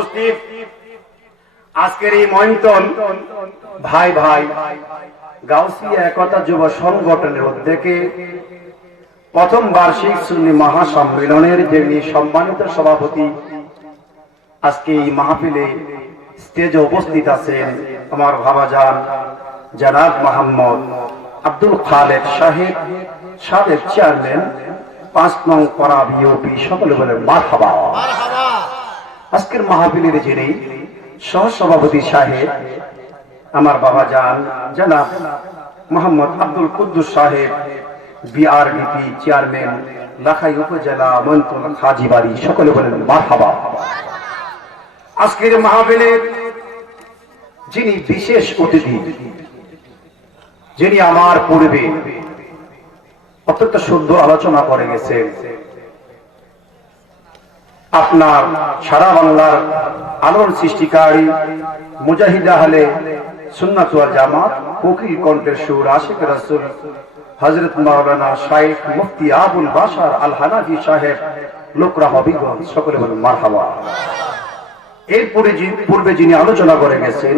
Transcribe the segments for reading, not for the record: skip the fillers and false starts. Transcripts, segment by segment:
উপস্থিত আজকের এই মন্থন ভাই ভাই গাউসিয়া একতা যুব সংগঠনের উদ্যোগে প্রথম বার্ষিক সুন্নি মহাসম্মেলনের যিনি সম্মানিত সভাপতি আজকে এই মাহফিলে স্টেজে উপস্থিত আছেন আমার ভাবাজান জনাব মোহাম্মদ আব্দুল খালেক সাহেব, সাবেক চেয়ারম্যান ৫ নং পাড়া বিওপি। সকলে বলে মারহাবা। আজকের মাহফিলের যিনি সহসভাপতি সাহেব আমার বাবাজান জনাব মোহাম্মদ আব্দুল কুদ্দুস সাহেব, বিআরবিপি চেয়ারম্যান, লাখাই উপজেলা মন্ত্রণ হাজীবাড়ি। সকলে বলেন মারহাবা। আজকের মাহফিলের যিনি বিশেষ অতিথি, যিনি আমার পূর্বে অত্যন্ত সুন্দর আলোচনা করে গেছেন, আপনার সারা বাংলার আলোড়ন সৃষ্টিকারী মুজাহিদ আহলে সুন্নাত ওয়াল জামাত ফকির কণ্ঠের সুর আশিক রাসূল হযরত মাওলানা শাইখ মুফতি আবুল বাশার আল হানাফি সাহেব লোকরা হবিগঞ্জ। সকলে বলেন মারহাবা। এর পূর্বে যিনি আলোচনা করে গেছেন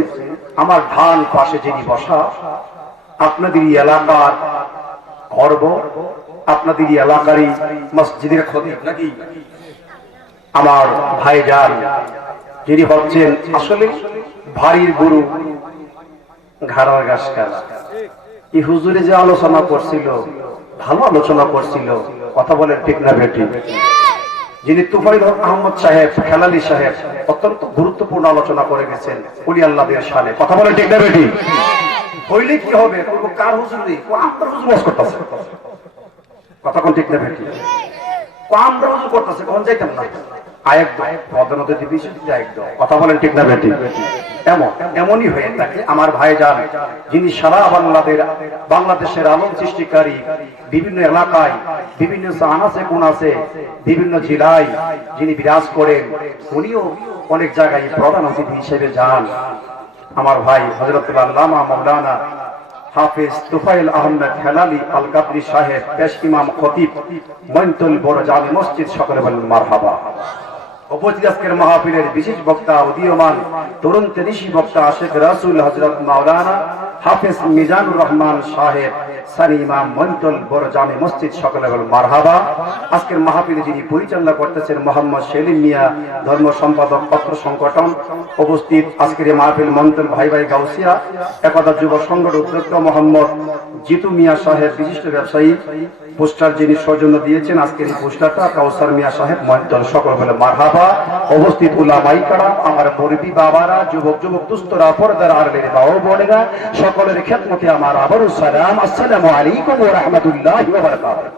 আমার ডান পাশে যিনি বসা, আপনাদের এলাকার গর্ব, আপনাদের এলাকারই মসজিদের খতিব নাকি আমার ভাইজান, যিনি হচ্ছেন আসলে ভারীর গুরু ঘাড়ার গাছ কালা। এই হুজুরে যে আলোচনা করছিল, ভালো আলোচনা করছিল, কথা বলেন ঠিক না বেটি? যিনি তুফাইল আহমদ সাহেব খেলালি সাহেব অত্যন্ত গুরুত্বপূর্ণ আলোচনা করে গেছেন ওলি আল্লাহদের শানে, কথা বলেন ঠিক না বেটি? হইলে কি হবে? কার হুজুরি? আমরা হুজুর ওয়াজ করতেছে, কথা কোন ঠিক না বেটি? আমরা হুজুর করতেছে, কখন যাইতাম না কথা বলেন ঠিক না বেটি? এমনই হয়ে থাকে আমার ভাইজান, যিনি সারা বাংলাদেশের আলোড়ন সৃষ্টিকারী, বিভিন্ন এলাকায়, বিভিন্ন আনাচে কোনাচে, বিভিন্ন জেলায় যিনি বিরাজ করেন, উনিও অনেক জায়গায় প্রধান অতিথি হিসেবে যান। আমার ভাই হযরতুল আল্লামা মাওলানা হাফেজ তুফাইল আহমেদ হেলালি আল কাদরি সাহেব, পেশ ইমাম খতিব মইনতুল বড় জামে মসজিদ। সকলে বলেন মারহাবা। উপস্থিত আজকের মাহফিলের বিশেষ বক্তা, উদীয়মান তরুণ তেনিশি বক্তা আশিক রাসূল হযরত মাওলানা হাফেজ মিজানুর রহমান সাহেব, সানি ইমাম মইনতুল বড় জামে মসজিদ। সকলে বলেন মারহাবা। আজকের মাহফিলে যিনি পরিচালনা করতেছেন মোহাম্মদ সেলিম মিয়া, ধর্ম সম্পাদক পত্র সংগঠন। উপস্থিত আজকের এই মাহফিল মন্ত্রণ ভাই ভাই গাউসিয়া একতা যুব সংগঠন উদ্যোক্তা মোহাম্মদ জিতু মিয়া সাহেব, বিশিষ্ট ব্যবসায়ী। পোস্টার যিনি সৌজন্য দিয়েছেন আজকের এই পোস্টারটা কাউসার মিয়া সাহেব মন্ত্রণ। সকল বলে মারহাবা। উপস্থিত উলামাই কারাম, আমার মুরব্বি বাবারা, যুবক যুবক দুস্থরা, পর্দার আড়ালের মা ও বোনেরা, সকলের খেদমতে আমার আবারও সালাম। আসসালামু আলাইকুম ওয়া রাহমাতুল্লাহি ওয়া বারাকাতুহু।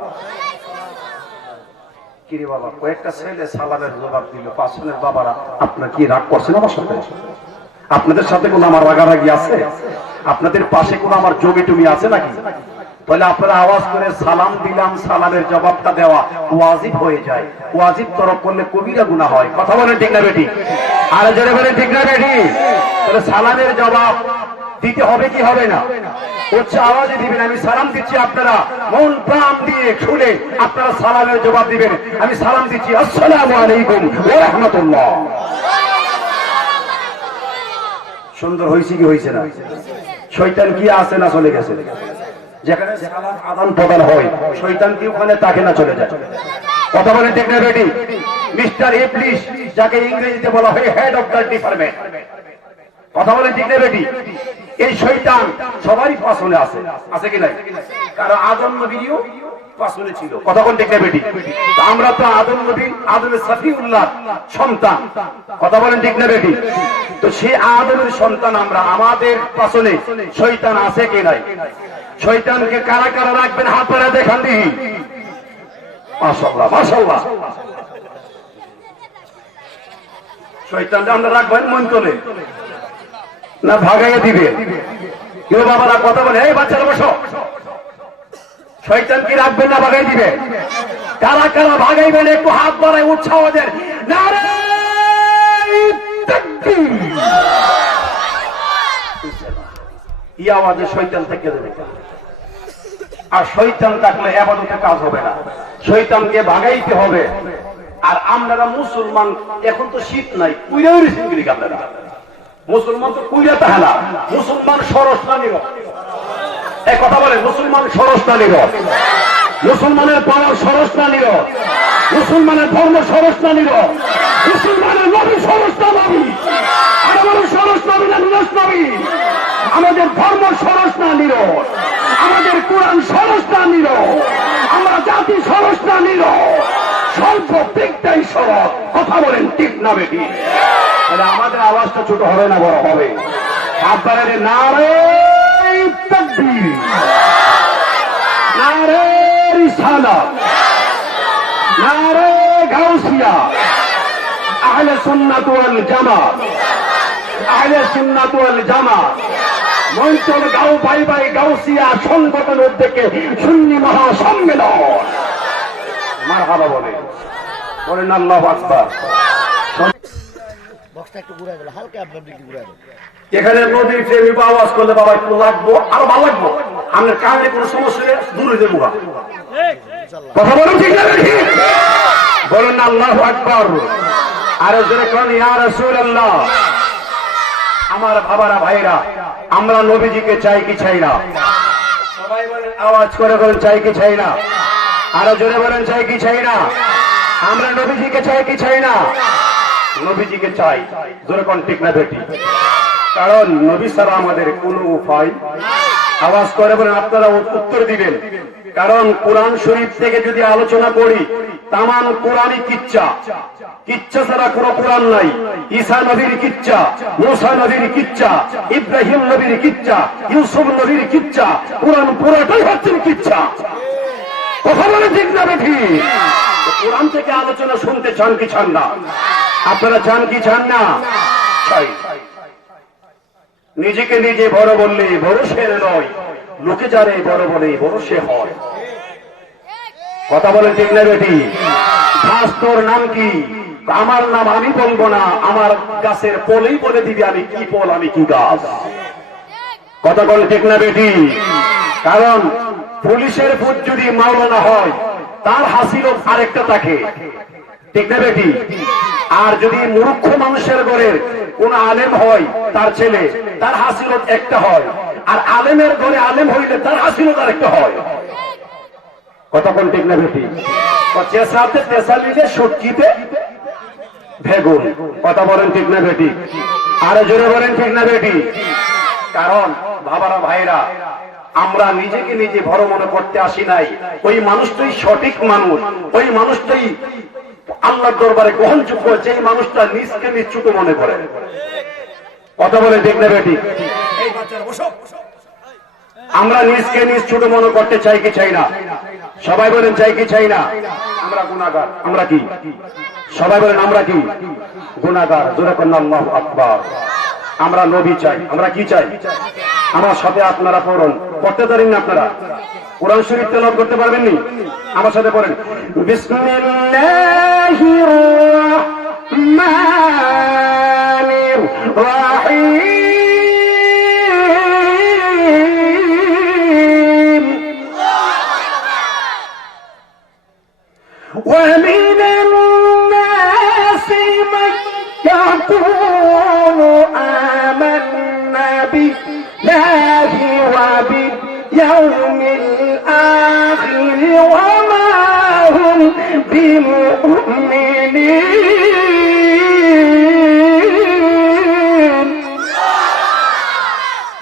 কিরে বাবা, কয়েকটা ছেলে সালামের জবাব দিল, পাঁচজনের বাবারা আপনারা কি রাগ করছেন আমার সাথে? আপনাদের সাথে কোনো আমার রাগারাগি আছে? আপনাদের পাশে কোনো আমার জমি টুমি আছে নাকি? তাহলে আপনারা আওয়াজ করে সালাম দিলাম, সালামের জবাবটা দেওয়া ওয়াজিব হয়ে যায়। ওয়াজিব তরক করলে কবিরা গুনাহ হয়, কথা বলেন ঠিক না বেটি? আর জোরে বলেন ঠিক না বেটি? তাহলে সালামের জবাব দিতে হবে কি হবে না? উচ্চ আওয়াজে দিবেন। আমি সালাম দিচ্ছি, আপনারা মন প্রাণ দিয়ে শুনে আপনারা সালামের জবাব দিবেন। আমি সালাম দিচ্ছি, আসসালামু আলাইকুম ওয়া রাহমাতুল্লাহ। সুন্দর হয়েছে কি হয়েছে না? শয়তান কি আছে না চলে গেছে? যেখানে সালাম আদান প্রদান হয় শয়তান কি ওখানে তাকে না চলে যায়? কথা বলেন ঠিক না বেটি? মিস্টার ইবলিস, যাকে ইংরেজিতে বলা হয় হেড অফ দ্য ডিপার্টমেন্ট, কথা বলেন ঠিক না বেটি? এই শয়তান সবারই পাশনে আছে, আছে কি নাই? কারণ আদম নবীও পাশনে ছিল, কথা বলেন ঠিক না বেটি? আমরা তো আদম নবী, আদমের সফিউল্লাহ সন্তান, কথা বলেন ঠিক না বেটি? তো সেই আদমের সন্তান আমরা, আমাদের পাশনে শয়তান আছে কি নাই? শয়তানকে কারা কারা রাখবেন হাত ধরে দেখান দিই। মাশাআল্লাহ মাশাআল্লাহ। শয়তানকে আমরা রাখবেন মন তোলে না ভাগাইয়ে দিবে? কেউ বাবারা কথা বলে, এই বাচ্চারা বসো। শয়তান কি রাখবেন না ভাগাই দিবে? কারা কারা ভাগাইবেন একটু হাত বাড়ায় উৎসাহ দেন। নারে তাকবীর। এই আওয়াজে শয়তান থেকে দেবে। আর শয়তান থাকলে ইবাদতে কাজ হবে না, শয়তানকে ভাগাইতে হবে। আর আমরা মুসলমান এখন তো শীত নাই কুইরাও রিসিংগুলি আপনারা মুসলমান তো কুইরা তাহলা মুসলমান সরসনা নির এক কথা বলে মুসলমান সরসনা নির মুসলমানের পাওয়ার সরসনা নির মুসলমানের ধর্ম সরসনা নির মুসলমানের নবী সরসনা নবী আর আমাদের সরস নবী না নিরস নবী আমাদের ধর্ম সরসনা নির আমাদের কোরআন সরসনা নির আমরা জাতি সরসনা নির স্বল্প দিকটাই সরব কথা বলেন ঠিক না বেটি তাহলে আমাদের আওয়াজটা ছোট হবে না বড় হবে আপনারা নারে তাকবীর নারে রিসালাত নারে গাউসিয়া আহলে সুন্নাত ওয়াল জামাত আহলে সুন্নাত ওয়াল জামাত মঞ্চল গাও বাই বাই গাউসিয়া সংগঠন উদ্যোগে সুন্নি মহাসম্মেলন মারহাবা বলেন আল্লাহু আকবার বক্সটা একটু ঘুরাই দাও হালকা আপনার দিকে ঘুরাই দাও এখানে নদীর প্রেমী আওয়াজ করলে বাবা একটু লাগবো আরো ভালো লাগবো আপনার কানে কোনো সমস্যা নেই দূরে দেবো কথা বলুন ঠিক না বলুন আল্লাহু আকবার আর জোরে কোন ইয়া রাসূলুল্লাহ আমার বাবারা ভাইরা আমরা নবীজিকে চাই কি চাই না সবাই বলেন আওয়াজ করে বলেন চাই কি চাই না আরো জোরে বলেন চাই কি চাই না আমরা নবীজিকে চাই কি চাই না নবীজিকে চাই জোরে কোন ঠিক না বেটি কারণ নবী ছাড়া আমাদের কোনো উপায় আওয়াজ করে বলেন আপনারা উত্তর দিবেন কারণ কোরআন শরীফ থেকে যদি আলোচনা করি তামান কোরআনই কিচ্ছা কিচ্ছা ছাড়া কোনো কোরআন নাই ঈসা নবীর কিচ্ছা মুসা নবীর কিচ্ছা ইব্রাহিম নবীর কিচ্ছা ইউসুফ নবীর কিচ্ছা কোরআন পুরোটাই হচ্ছে কিচ্ছা কথা বলে ঠিক না বেঠি কোরআন থেকে আলোচনা শুনতে চান কি চান না আপনারা চান কি চান না চাই নিজেকে নিজে বড় বললে বড় সে নয় লোকে যারে বড় বলে বড় সে হয় কথা বলেন ঠিক না বেটি ঘাস তোর নাম কি আমার নাম আমি বলবো না আমার গাছের পলেই বলে দিবি আমি কি ফল আমি কি গাছ কথা বলেন ঠিক না বেটি কারণ পুলিশের ভূত যদি মাওলানা হয় তার হাসিল আরেকটা থাকে ঠিক না বেটি আর যদি মূর্খ মানুষের ঘরের কোন আলেম হয় তার ছেলে তার হাসিলত একটা হয় আর আলেমের ঘরে আলেম হইলে তার হাসিলত আরেকটা হয় কথা কোন ঠিক না বেটি চেষাতে চেষা নিলে সটকিতে ভেগুন কথা বলেন ঠিক না বেটি আরো জোরে বলেন ঠিক না বেটি কারণ বাবারা ভাইরা আমরা নিজেকে নিজে বড় মনে করতে আসি নাই ওই মানুষটাই সঠিক মানুষ ওই মানুষটাই আল্লাহর দরবারে গ্রহণযোগ্য যেই মানুষটা নিজকে নিজ ছোট মনে করে কথা বলে ঠিক না বেটি আমরা নিজকে নিজ ছোট মনে করতে চাই কি চাই না সবাই বলেন চাই কি চাই না আমরা গুনাহগার আমরা কি সবাই বলেন আমরা কি গুনাহগার জোরে করেন আল্লাহু আকবার আমরা নবী চাই আমরা কি চাই আমার সাথে আপনারা পড়ুন পড়তে পারেন না আপনারা কোরআন শরীফ তেলাওয়াত করতে পারবেন নি আমার সাথে পড়েন বিসমিল্লাহির রাহমানির রাহিম ওয়া মিনান নাসি মান ইয়াকুলু আমান্না বিল্লাহি ওয়া باليوم الآخر وما هم بمؤمنين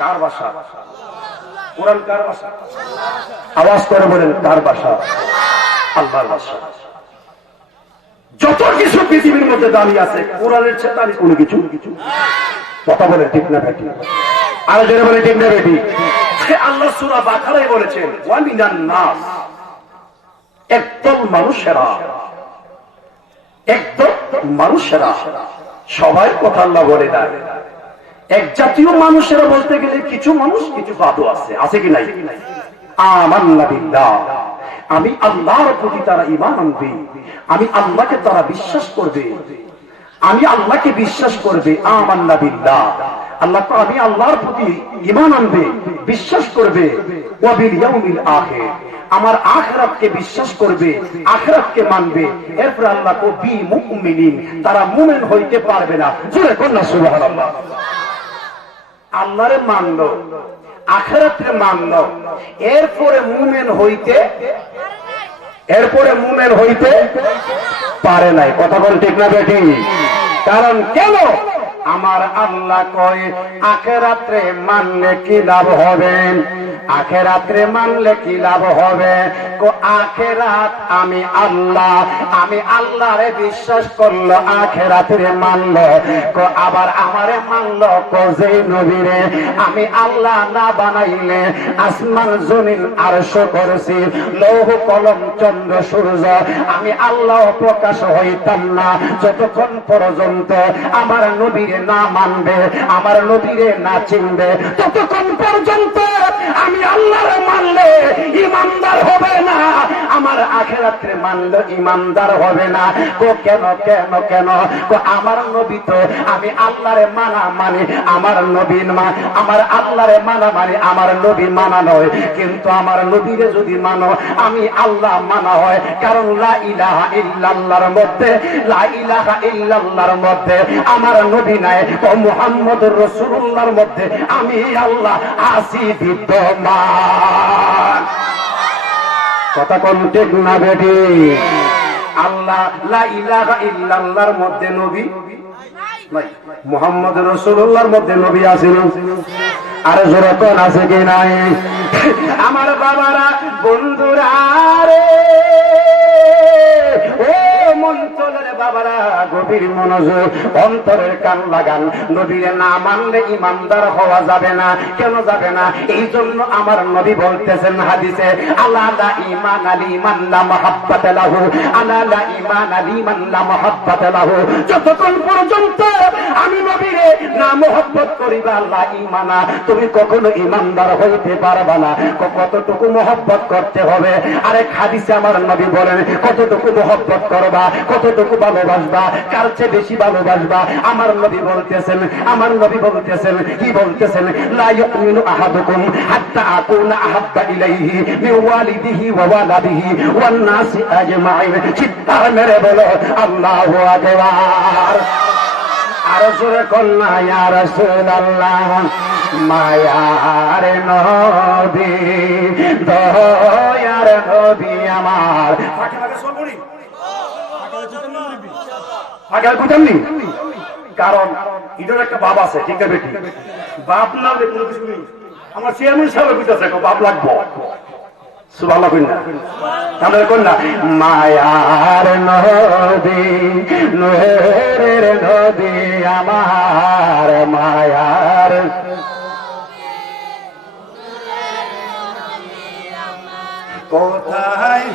কার ভাষা কোরআন কার ভাষা আওয়াজ করে বলেন কার ভাষা আল্লাহর ভাষা যত কিছু পৃথিবীর মধ্যে দাঁড়িয়ে আছে কোরআনের চেয়ে দাঁড়িয়ে কোনো কিছু কথা বলে ঠিক না বেটি আর যারা বলে ঠিক না বেটি আল্লাহ সূরা বাকারায় বলেছেন ওয়া মিনান নাস একদল মানুষেরা সবাই কথা আল্লাহ বলে না এক জাতীয় মানুষেরা বলতে গেলে কিছু মানুষ কিছু বাদও আছে আছে কি নাই আমান্না বিল্লাহ আমি আল্লাহর প্রতি তারা ঈমান আনবে আমি আল্লাহকে তারা বিশ্বাস করবে আমি আল্লাহকে বিশ্বাস করবে আমান্না বিল্লাহ আল্লাহ তো আমি আল্লাহর প্রতি ঈমান আনবে, বিশ্বাস করবে, ওয়া বিল ইয়াউমিল আখির, আমার আখিরাতকে বিশ্বাস করবে, আখিরাতকে মানবে, এরপর আল্লাহ কো বি মুমিনিন, তারা মুমিন হইতে পারবে না। জোরে কোন না সুবহানাল্লাহ। আল্লাহরে মানলো, আখিরাতে মানলো, এরপরে মুমিন হইতে পারে নাই। কথা বল ঠিক না বেটি? কারণ কেন? আমার আল্লাহ কয় আখিরাতে মানলে কি লাভ হবে, আখিরাতে মানলে কি লাভ হবে? কো আখিরাত আমি আল্লাহরে বিশ্বাস করলো, আখিরাতে মানলো, কো আবার আমারে মানলো, কো যে নবীরে আমি আল্লাহ না বানাইলে আসমান জমিন আরশ কুরসি লৌহ কলম চন্দ্র সূর্য আমি আল্লাহ প্রকাশ হইতাম না যতক্ষণ পর্যন্ত আমার নবীরে না মানবে, আমার নবীরে না চিনবে, ততক্ষণ পর্যন্ত আমি আল্লাহরে মানলে ইমানদার হবে না, আমার আখিরাতে মানলে ইমানদার হবে না। কো কেন কেন কেন? কো আমার নবী তো আমি আল্লাহরে মানা মানে আমার নবী মা, আমার আল্লাহরে মানা মানে আমার নবী মানা নয়, কিন্তু আমার নবীরে যদি মানো আমি আল্লাহ মানা হয়। কারণ লা ইলাহা ইল্লাল্লাহর মধ্যে, লা ইলাহা ইল্লাল্লাহর মধ্যে আমার নবী নাই, ও মুহাম্মদুর রাসূলুল্লাহর মধ্যে আমি আল্লাহ আসি বিদ্যমান। কথা কোন ঠিক না বেটি? আল্লাহ লা ইলাহা ইল্লাল্লাহর মধ্যে নবী নাই, মুহাম্মদুর রাসূলুল্লাহর মধ্যে নবী আছেন, আর জোরতন আছে কি নাই? আমার বাবারা, বন্ধুরা রে, ও মঞ্চলের বাবারা, গভীর মনোযোগ, অন্তরের কান লাগান। নবীরে না মানলে ইমানদার হওয়া যাবে না। কেন যাবে না? এই জন্য আমার নবী বলতেছেন হাদিসে, আলা লা ঈমান লিমান লা মুহাব্বাত লাহু, আলা লা ঈমান লিমান লা মুহাব্বাত লাহু। যতক্ষণ পর্যন্ত আমি নবীরে না মুহাব্বত করিবা, লা ঈমানা, তুমি কখনো ইমানদার হইতে পারবা না। কতটুকু মুহাব্বত করতে হবে? আরেক হাদিসে আমার নবী বলেন, কতটুকু মুহাব্বত করবা, কতটুকু ভালোবাসবা, কার চেয়ে বেশি ভালোবাসবা? আমার নবী বলতেছেন, কি বলতেছেন? লা ইউমিনু আহাদুকুম হাত্তা আকুনা আহাব্বা ইলাইহি মিন ওয়ালিদিহি ওয়া ওয়ালাদিহি ওয়ান নাসি আজমাইন। চিৎকার মেরে বলো আল্লাহু আকবার। আর জোরে কন্যা ইয়া রাসূলুল্লাহ, মায়ার নবী, দয়ার নবী আমার। কারণ এটার একটা বাপ আছে, ঠিক আছে বেটি? বাপ না কোনো কিছু নেই। আমার চেয়ারম্যান সাহেব বুঝতেছে বাপ লাগবো, সুবহানাল্লাহ কইনা, তাহলে কন্যা মায়ার নবী, নূরের নবী আমার, মায়ার কোথায়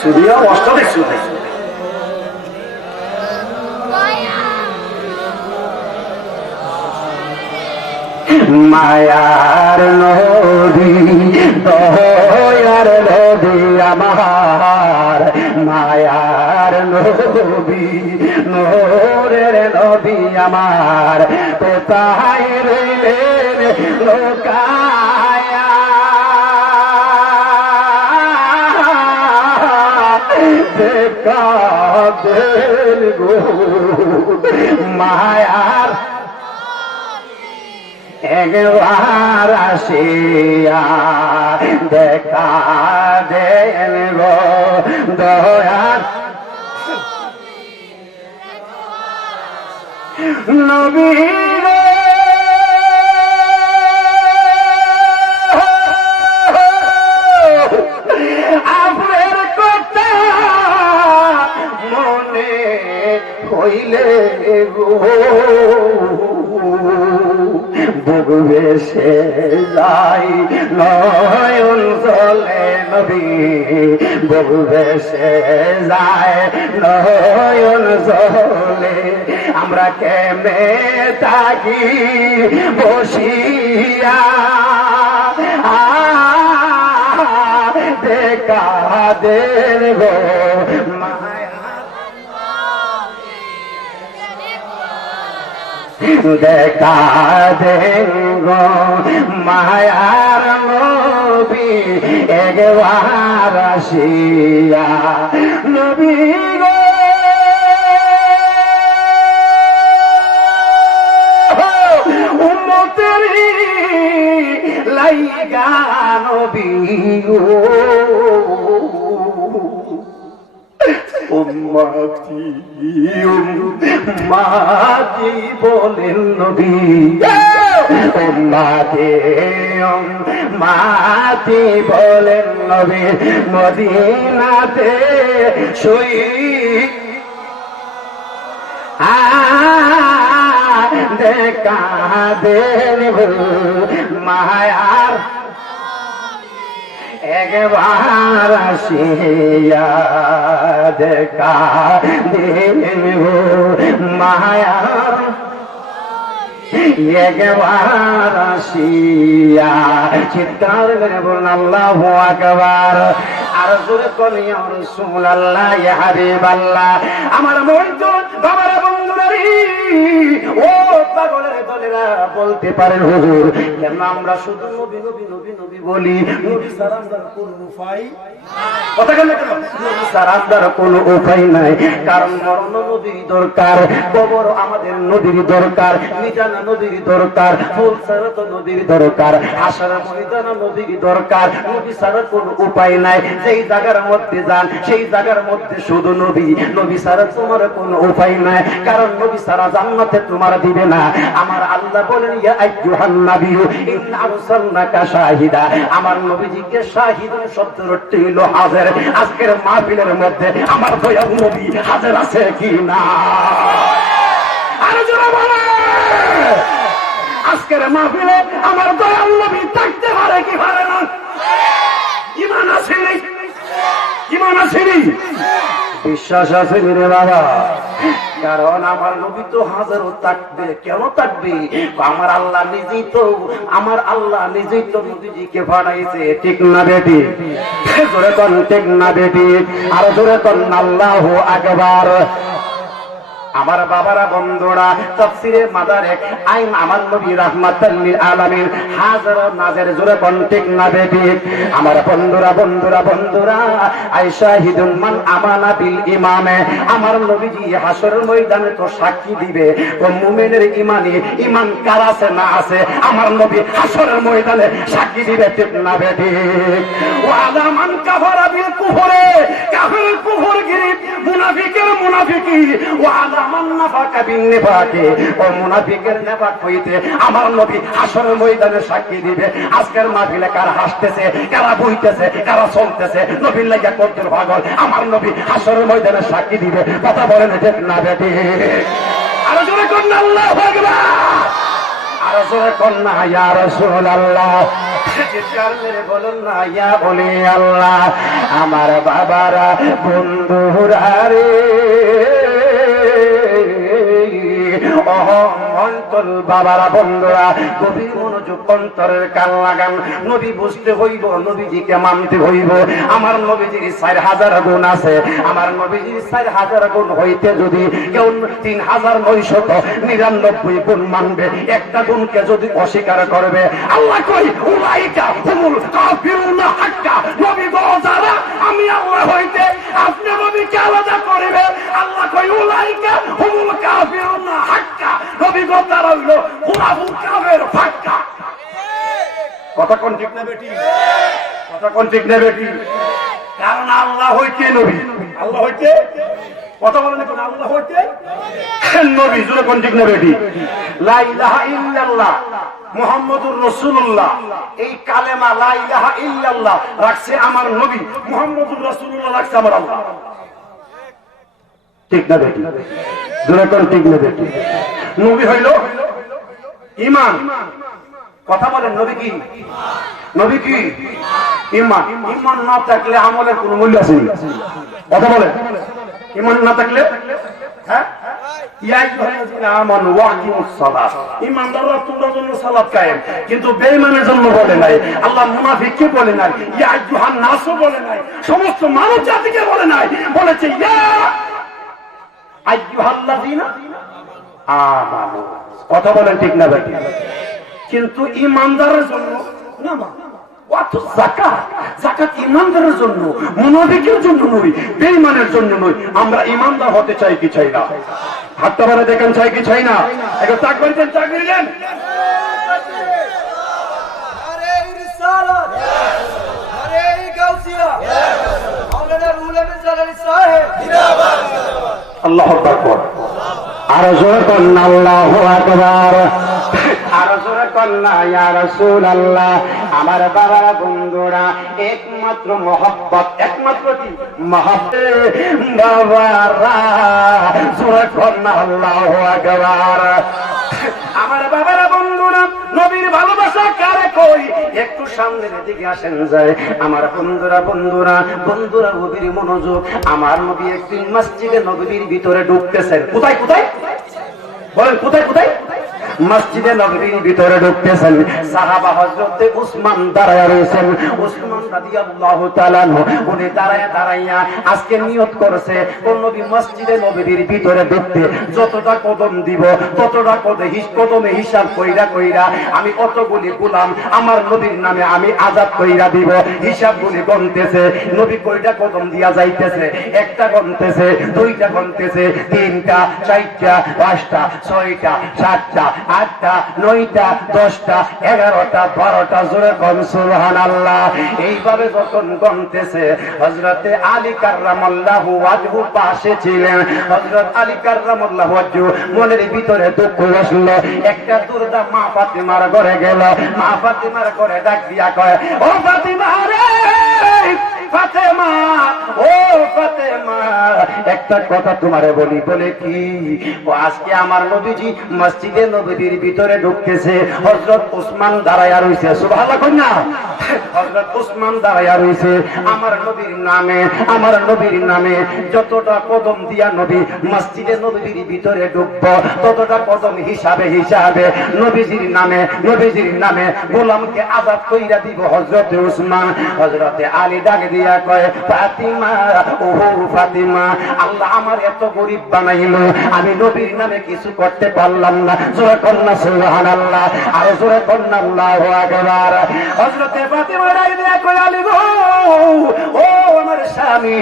সুরিয়া অষ্টদশ সুরাই মায়ার নবী, দয়ার নবী আমার, মায়ার নবী, নূরের নবী আমার, কোথায় রইলেন লোকায়া, দেখা দেন গো মায়ার একবার আসিয়া, দেখা দেন গো দয়ার নবী রে। আপনার কথা মনে হইলে গো বুক ভেসে যাই নয়ন জলে নবী, বুক ভেসে যায় নয়ন জলে, আমরা কেমনে থাকি বসিয়া, দেখা দেন গো মায়া দেখা দেগো মায়ার নবী একবার আসিয়া নবী গো উম্মতেরি লাইগা নবী গো উম্মতি উম্মতি বলেন নবী উম্মতি উম্মতি বলেন নবী মদিনাতে শুই দেখা দেন মায়ার একবার আসিয়া দেখা দেব মায়ার একবার আসিয়া চিৎকার করে বলুন আল্লাহু আকবার আর জোরে বলি ইয়া রাসূলুল্লাহ ইয়া হাবিবাল্লাহ আমার মন তো বাবার বন্ধুরা ও পাগলের দলেরা বলতে পারেন হুজুর কেন আমরা শুধু নবী নবী নবী নবী বলি নবী সালাম দার কোন উপায় কথা কেন নবী সালাম দার কোন উপায় নাই কারণ মরণ নবীর দরকার কবর আমাদের নবীর দরকার মিজান নবীর দরকার ফুল সারাত নবীর দরকার হাসর ময়দান নবীর দরকার নবী ছাড়া কোনো উপায় নাই যেই জায়গার মধ্যে যান সেই জায়গার মধ্যে শুধু নবী নবী ছাড়া তোমার কোনো উপায় নাই কারণ নবী ছাড়া জান্নাতে তোমার দিবে না আমার আল্লাহ বলেন ইয়া আইয়ুহান নাবিয়্যু ইন্না আরসালনাকা শাহিদা আমার নবীজিকে শাহিদুন শব্দের অর্থ হলো হাজির আজকের মাহফিলের মধ্যে আমার দয়াল নবী হাজির আছে কি না আর জোরে বলেন আজকের মাহফিলে আমার দয়াল নবী থাকতে পারে কি পারে না ঈমান আছে ঈমান আছে বিশ্বাস আছে রে বাবা কারণ আমার নবী তো হাজারও থাকবে কেন থাকবে আমার আল্লাহ নিজেই তো নবীজিকে বানাইছে ঠিক না বেটি জোরে কোন ঠিক না বেটি আর জোরে কোন আল্লাহু আকবার আমার বাবারা বন্ধুরা তাফসীরে মাদারিক আইন আমার নবী রাহমাতাল লিল আলামিন হাজার নাজের জোরে কোন ঠিক না বেটি আমার বন্ধুরা আয়েশা হিদুন মান আমানা বিল ইমামে আমার নবীজি হাসরের ময়দানে তো সাক্ষী দিবে ও মুমিনের ঈমান কার আছে না আছে আমার নবী হাসরের ময়দানে সাক্ষী দিবে ঠিক না বেটি ওয়া আলা মান কাফারা বিল কুফরে কাফির কুফরগিরি মুনাফিকের মুনাফিকি ওয়া আলা মান নাফাকা বিন নিফাকি ও মুনাফিকের নিফাক হইতে আমার নবী হাসরের ময়দানে সাক্ষী দিবে আজকের মাহফিলে কারা হাসতেছে কারা বইতেছে কারা চলতেছে নবীর লাগা করতে পাগল আমার নবী হাসরের ময়দানে সাক্ষী দিবে কথা বলেন ঠিক না বেটি আর জোরে কোন আল্লাহু আকবার আর জোরে কোন না ইয়া রাসূলুল্লাহ চিৎকার মেরে বলুন না ইয়া ওলি আল্লাহ আমার বাবারা বন্ধুরা রে অন্তর বাবারা বন্ধুরা গভীর মনোযোগ অন্তরের কান লাগান নবী বুঝতে হইব নবীজিকে মানতে হইব আমার নবীজির 4000 গুণ আছে আমার নবীজির 4000 গুণ হইতে যদি কেউ 3999 গুণ মানবে একটা গুণকে যদি অস্বীকার করবে আল্লাহ কই উলাইকা হুমুল কাফিরুনা হাক্কা নবী গো যারা আমি আল্লাহ হইতে আপনি নবীকে আলাদা করবে আল্লাহ কই উলাইকা হুমুল কাফিরুনা হাক্কা নবী গো তারা হইলো মুনাফিক কাফের ফাক্কা কথা কোন ঠিক না বেটি কথা কোন ঠিক না বেটি কারণ আল্লাহ হইতে নবী আল্লাহ হইতে কথা বলেন কোন আল্লাহ হইতে নবী জোরে কোন ঠিক না বেটি লা ইলাহা ইল্লাল্লাহ মুহাম্মাদুর রাসূলুল্লাহ এই কালেমা লা ইলাহা ইল্লাল্লাহ রাখছে আমার নবী মুহাম্মাদুর রাসূলুল্লাহ রাখছে আমার আল্লাহ ঠিক না বেটি জোরে কোন ঠিক না বেটি নবী হইল ঈমান কথা বলেন নবী কি ঈমান ঈমান না থাকলে আমলের কোনো মূল্য আছে কথা বলেন ঈমান না থাকলে হ্যাঁ ইয়া আইয়ুহাল্লাযীনা আমানু ওয়াকিমুস সালাত ঈমানদাররা তোমরা জন্য সালাত কায়েম কিন্তু বেঈমানের জন্য বলে নাই আল্লাহ মুনাফিককে বলে নাই ইয়া আইয়ুহান নাসও বলে নাই সমস্ত মানব জাতিকে বলে নাই বলেছে ইয়া আইয়ুহাল্লাযীনা আমানু কথা বলেন ঠিক না বেটি? কিন্তু ইমানদারের জন্য না মা, অত যাকাত, যাকাত ইমানদারের জন্য, মুনাফিকের জন্য নয়, বেঈমানের জন্য নয়। আমরা ইমানদার হতে চাই কি চাই না? হাতটা বাড়ে দেখেন, চাই কি চাই না? একটু তাকবীর দেন, তাকবীর দেন। আরে রিসালাত, আরে গাউসিয়া, মাওলানা রুহুল আমিন জালালি সাহেব জিন্দাবাদ, জিন্দাবাদ। আল্লাহু আকবার। আর জোরে বলেন আল্লাহু আকবার। আর জোরে কন্যা ইয়া রাসূলুল্লাহ। আমার বাবারা বন্ধুরা, একমাত্র মহব্বত, একমাত্র কি মহব্বত বাবারা, জোরে কন্যা আল্লাহু আকবার। আমার বাবারা বন্ধুরা, নবীর ভালোবাসা কারে কই একটু সামনের দিকে আসেন যায়। আমার বন্ধুরা বন্ধুরা বন্ধুরা নবীর মনোযোগ। আমার নবী একদিন মসজিদে নববীর ভিতরে ঢুকতেছেন। কোথায় কোথায় বলেন, কোথায় কোথায়? মসজিদে নববীর ভিতরে ঢুকতেছেন। সাহাবা হযরতে উসমান দাঁড়ায়া রয়েছেন। উসমান রাদিয়াল্লাহু তাআলা উনি দাঁড়াইয়া আজকে নিয়ত করেছে, কোন নবী মসজিদে নববীর ভিতরে ঢুকতে যতটা কদম দিব ততটা কদমে হিসাব কইরা কইরা আমি কতগুলি গোলাম আমার নবীর নামে আমি আযাদ কইরা দিব। হিসাবগুলি গণতেছে, নবী কয়টা কদম দিয়া যাইতেছে, একটা গণতেছে, দুইটা গণতেছে, তিনটা, চারটা, পাঁচটা, ছয়টা, সাতটা, আটটা, নয়টা, 10টা, 11টা, 12টা, জোরে কোন সুবহানাল্লাহ। এইভাবে যখন গণতেছে, হযরতে আলী কাররামাল্লাহু ওয়াজহু পাশে ছিলেন। হযরত আলী কাররামাল্লাহু ওয়াজহু মনের ভিতরে দুঃখ বসলো। একটা দুর্দা মা ফাতিমার ঘরে গেল। মা ফাতিমার ঘরে ডাক দিয়া কয়, ও ফাতিমা রে, ফাতেমা, ও ফাতেমা, একটা কথা তোমারে বলি। বলে কি? ও আজকে আমার নবীজি মসজিদে নববীর ভিতরে ঢুকতেছে, হযরত ওসমান দাঁড়ায়া রইছে। সুবহানাল্লাহ কন্যা, হযরত ওসমান দাঁড়ায়া রইছে। আমার নবীর নামে, আমার নবীর নামে যতটা কদম দিয়া নবী মসজিদে নববীর ভিতরে ঢুকব ততটা কদম হিসাবে হিসাবে নবীজির নামে, নবীজির নামে গোলামকে আযাদ কইরা দিব হযরত ওসমান। হযরতে আলী ডাক দিয়া কয়, ফাতিমা, ও ফাতিমা, আল্লাহ আমার এত গরিব বানাইলো, আমি নবীর নামে কিছু করতে পারলাম না। জোরে কন্যা সুবহানাল্লাহ, আর জোরে কন্যা আল্লাহু আকবার। হযরতে ফাতিমা ডাক দিয়া কয়, আলী গো, ও আমার স্বামী,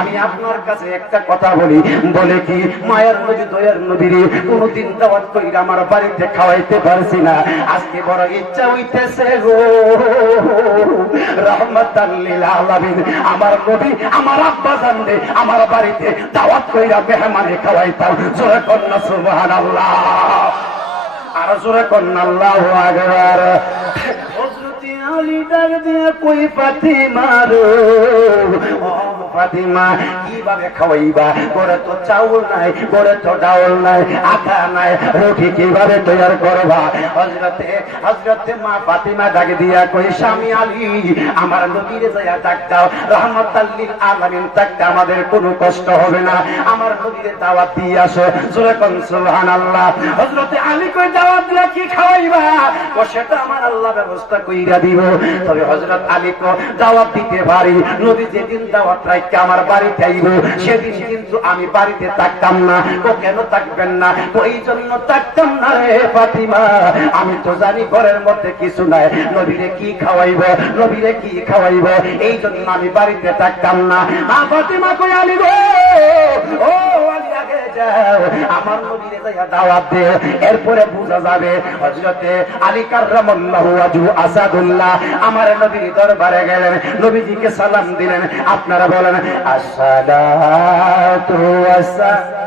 আমি আপনার কাছে একটা কথা বলি। বলে কি? মায়ের নবী দয়ার নবীর কোনদিন দাওয়াত কইরা আমার বাড়িতে খাওয়াইতে পারছি না, আজকে বড় ইচ্ছা হইতেছে গো, রাহমাতাল লিল আলামিন আমার নবী আমার আব্বা জানলে আমার বাড়িতে দাওয়াত কইরা মেহমানে খাওয়াইতাম। জোরে কন্যা সুবহানাল্লাহ, আর জোরে কন্যা আল্লাহু আকবার। হযরত আলী ডাক দিয়ে কই, ফাতিমা রে, ও ফাতিমা, কিভাবে খাওয়াইবা? ঘরে তো চাউল নাই, ঘরে তো ডাউল নাই, আটা নাই, রুটি কিভাবে তৈরি করবা? হযরতে মা ফাতিমা ডাক দিয়া কই, স্বামী আলী, আমার নবীরে যায়া ডাক দাও, রাহমাতাল লিল আলামিন থাকতে আমাদের কোনো কষ্ট হবে না, আমার নবীরে দাওয়াত দিয়ে আসো। জোরে কোন সুবহানাল্লাহ। হযরতে আলী কই, দাওয়াত দিয়া কি খাওয়াইবা? ও সেটা আমার আল্লাহ ব্যবস্থা কইরা দিব। তবে হযরত আলী কো দাওয়াত দিতে পারি, নবী যেদিন দাওয়াত রাখতে আমার বাড়িতে আইব সেদিন কিন্তু আমি বাড়িতে থাকতাম না। ও কেন থাকবেন না? ওই জন্য থাকতাম না রে ফাতিমা, আমি তো জানি ঘরের মধ্যে কিছু নাই, নবীরে কি খাওয়াইব, নবীরে কি খাওয়াইব, এই জন্য আমি বাড়িতে থাকতাম না। মা ফাতিমা কই, আলী গো, ও আলী আগে যাও, আমার নবীরে যাইয়া দাওয়াত দে, এরপরে বুঝা যাবে। হযরতে আলী কাররামাল্লাহু ওয়াজহু আসাদুল্লাহ আমার নবীর দরবারে গেলেন, নবীজিকে সালাম দিলেন। আপনারা বলেন, আসসালাতু ওয়াসসালামু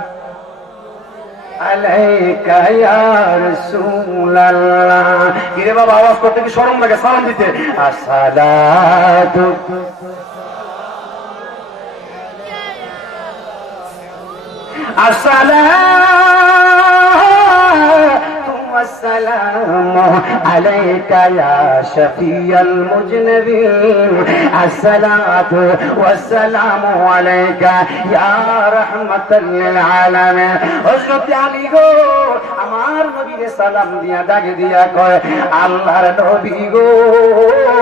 আলাইকা ইয়া রাসূলুল্লাহ। কি রে বাবা, আওয়াজ করতে কি শরম লাগে সালাম দিতে? আসসালাতু السلام عليك يا شفيع المذنبين الصلاة والسلام عليك يا رحمة للعالمين হযরত আলী গো আমার নবীকে সালাম দিয়া ডাক দিয়া কয় আল্লাহর নবী গো ও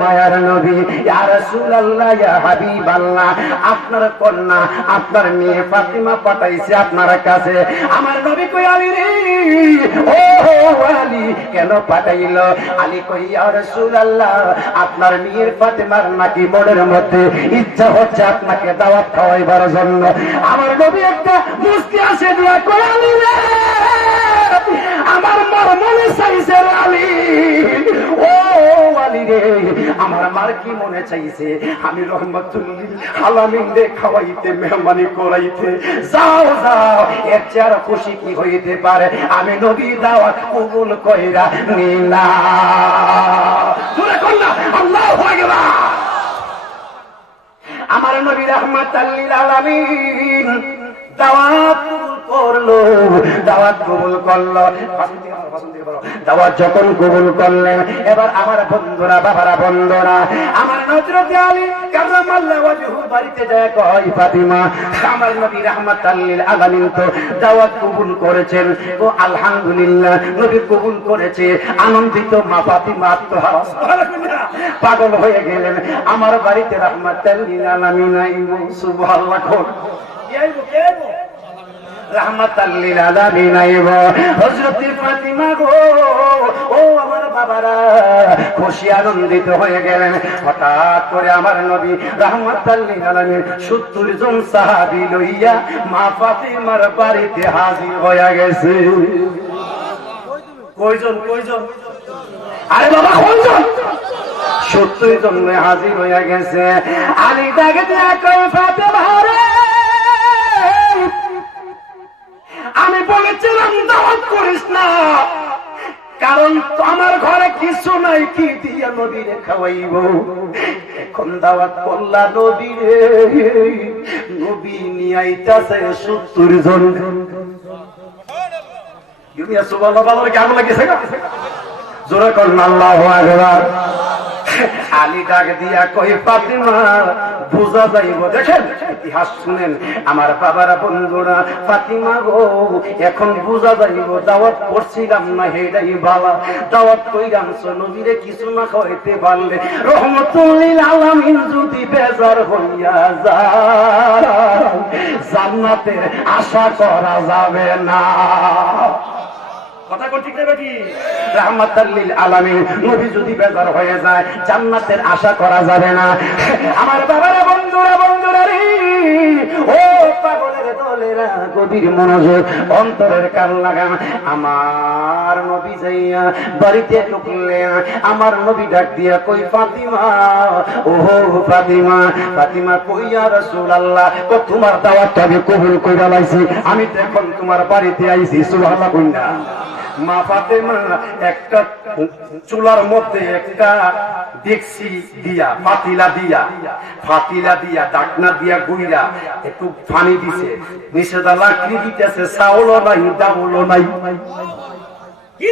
মায়ার নবী ইয়া রাসূলুল্লাহ ইয়া হাবিবাল্লাহ, আপনার কন্যা আপনার মেয়ে ফাতিমা পাঠাইছে আপনার কাছে। আমার নবী কই আলী রে, ও আলী কেন পাঠাইলো? আলী কই ইয়া রাসূলুল্লাহ আপনার মেয়ের ফাতিমার নাকি মনের মধ্যে ইচ্ছা হচ্ছে আপনাকে দাওয়াত খাওয়াইবার জন্য। আমার নবী একটা মুস্কি আসে দোয়া কই আলী রে, আমার মার মনে চাইছে আলী, ও আলী রে আমার মার কি মনে চাইছে আমি রহমাতুল লিল আলামিন রে খাওয়াইতে মেহমানি করাইতে। যাও যাও, এর চেয়ে খুশি কি হইতে পারে? আমি নবী দাওয়াত কবুল কইরা নিলাম। তোরা কর না আল্লাহু আকবার। আমার নবী রাহমাতাল লিল আলামিন দাওয়াত কবুল করলো, দাওয়াত কবুল করলো। দাওয়াত যখন কবুল করলেন, এবার আমার বন্ধুরা, বাবারা, বন্ধুরা, আমার হযরত আলী কারামাল্লাহু ওয়াজহু বাড়িতে যায় কয় ফাতিমা, আমার নবী রাহমাতাল লিল আলামিন তো দাওয়াত কবুল করেছেন। ও আলহামদুলিল্লাহ, নবী কবুল করেছে। আনন্দিত মা ফাতিমা আত্মহারা পাগল হয়ে গেলেন। আমার বাড়িতে রাহমাতাল লিল আলামিন আইব, সুবহানাল্লাহ। রাহমাতাল লিল আলামিন আইব, হযরত ফাতিমা গো, ও আমার বাবারা খুশি আনন্দিত হয়ে গেলেন। হঠাৎ করে আমার নবী রাহমাতাল লিল আলামিন 70 জন সাহাবী লইয়া মা ফাতিমার বাড়িতে হাজির হয়ে গেছে। কয়জন? আরে বাবা কয়জন? 70 জন হাজির হয়ে গেছে। আলী ডাকে দিয়া কই ফাতিমা রে, আমি বলেছিলাম দাওয়াত করিস না, কারণ আমার ঘরে কিছু নাই, কি দিয়া নবীরে খাওয়াইব। এখন দাওয়াত করলা নবীরে, নবী নিয়ে আইতাছে 70 জন। সুবহানাল্লাহ, কেমন লাগছে? জোরে করুন আল্লাহু আকবার। আলী ডাক দিয়া কই ফাতিমা বুঝা যাইব। দেখেন ইতিহাস শুনেন আমার বাবারা, বন্ধুরা, ফাতিমা গো এখন বুঝা যাইব দাওয়াত করছিলাম না হেডাই বালা, দাওয়াত কইরাম নবীরে কিছু না খাইতে পারলে রহমাতুল লিল আলামিন যদি বেজার হইয়া যায়, জান্নাতের আশা করা যাবে না। কথা কোন ঠিক না কি? রাহমাতাল লিল আলামিন নবী যদি বেজার হয়ে যায়, জান্নাতের আশা করা যাবে না। আমার বাবারা, বন্ধুরা রে, ও পাগলের দলেরা, গভীর মনোযোগ, অন্তরের কান লাগান। আমার নবী যাইয়া বাড়িতে ঢুকলেন। আমার নবী ডাক দিয়া কই ফাতিমা, ও ফাতিমা, ফাতিমা কই ইয়া রাসূলুল্লাহ, তো তোমার দাওয়াতটা আমি কবুল কইরা লাইছি, আমি তো এখন তোমার বাড়িতে আইছি। সুবহানাল্লাহ কইনা। মা ফাতেমা একটা চুলার মধ্যে একটা ডেকচি দিয়া, ফাতিলা দিয়া ডাকনা দিয়া গুইরা একটু পানি দিছে, নিষেধা লাকড়ি দিতেছে, চাউলও নাই, ডাউলও নাই। কি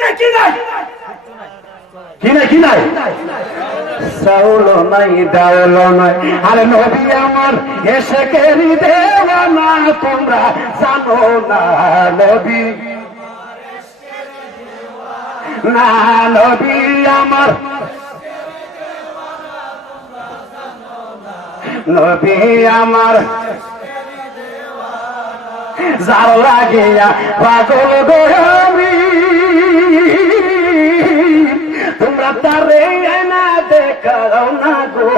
নাই চাউলও নাই, ডাউলও নাই। আরে নবী আমার এসে কেরি দেওয়ানা, তোমরা জানো না নবী না, নবী আমার নবী আমার যার লাগিয়া পাগল গো আমি, তোমরা তারে না দেখাও না গো,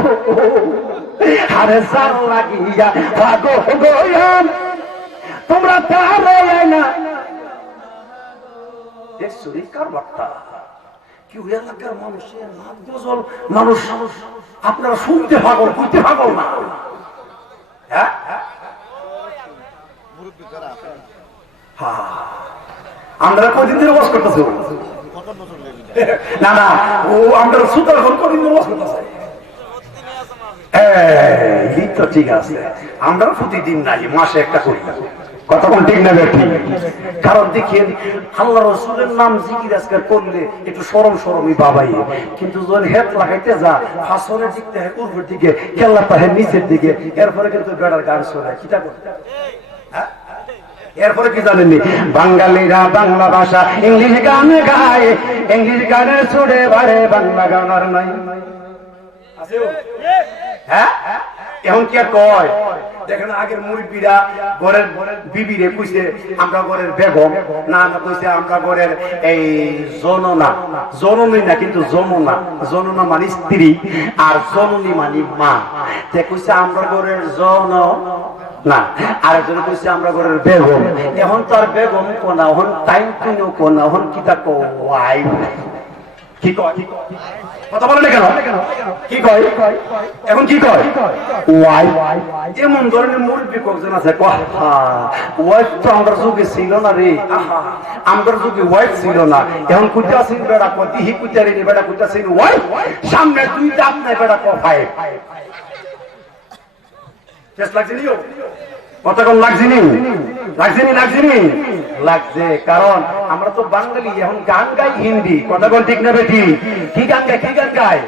আরে যার লাগিয়া পাগল গো আমি, তোমরা তারে না। আপনারা শুনতে পাগল, বুঝতে পাগল না। আমরা কদিন ধরে বস করতেছি না, ও আমরা সুতরাং কদিন ধরে বস করতেছে। এই তো ঠিক আছে, আমরা প্রতিদিন নাই, মাসে একটা করি। কতক্ষণ ঠিক না বেঠি? কারণ দেখিয়ে আল্লাহ রাসূলের নাম জিকির আজকাল করলে একটু সরমই বাবাই, কিন্তু যখন হেত লাগাইতে যা ফাঁসনের দিক থেকে উপর দিকে, কেল্লা পাহে নিচের দিকে, এরপরে কিন্তু বেড়ার গান শোনায়। কিটা করতে এরপরে কি জানেননি, বাঙালিরা বাংলা ভাষা ইংলিশ গান গায়, ইংলিশ গানের ছুড়ে বাড়ে বাংলা গান আর নাই। হ্যাঁ, এখন কি আর কয়? দেখেন আগের মুরব্বীরা ঘরের বিবিরে কইছে আমরা ঘরের বেগম, না না কইছে আমরা ঘরের এই জননা, জননী না কিন্তু যমুনা, জননা মানে স্ত্রী আর জননী মানে মা। তে কইছে আমরা ঘরের জন না, আরেকজন কইছে আমরা ঘরের বেগম। এখন তার বেগম কোনা, এখন টাইম কিনো কোনা, এখন কি তা ওয়াইফ। কি কয়? কথা বলে না কেন? কি কয় এখন? কি কয়? ওয়াইফ। এমন ধরনের মুরব্বী কয়েকজন আছে, ওয়াইফ তো আমরা যুগে ছিল না রে, আমরা যুগে ওয়াইফ ছিল না। এখন কুইটা আছেন বেড়া কতি হি কুইটারি বেড়া কুইটা আছেন ওয়াইফ, সামনে দুই দাঁত নাই বেড়া ক ফাইভ। টেস্ট লাগছে নিও? কতক্ষণ লাগছে নি? লাগছে নি? লাগছে নি? লাগছে। কারণ আমরা তো বাঙালি, এখন গান গাই হিন্দি। কতক্ষণ ঠিক না বেটি? কি গান গায়? কি গান গায়?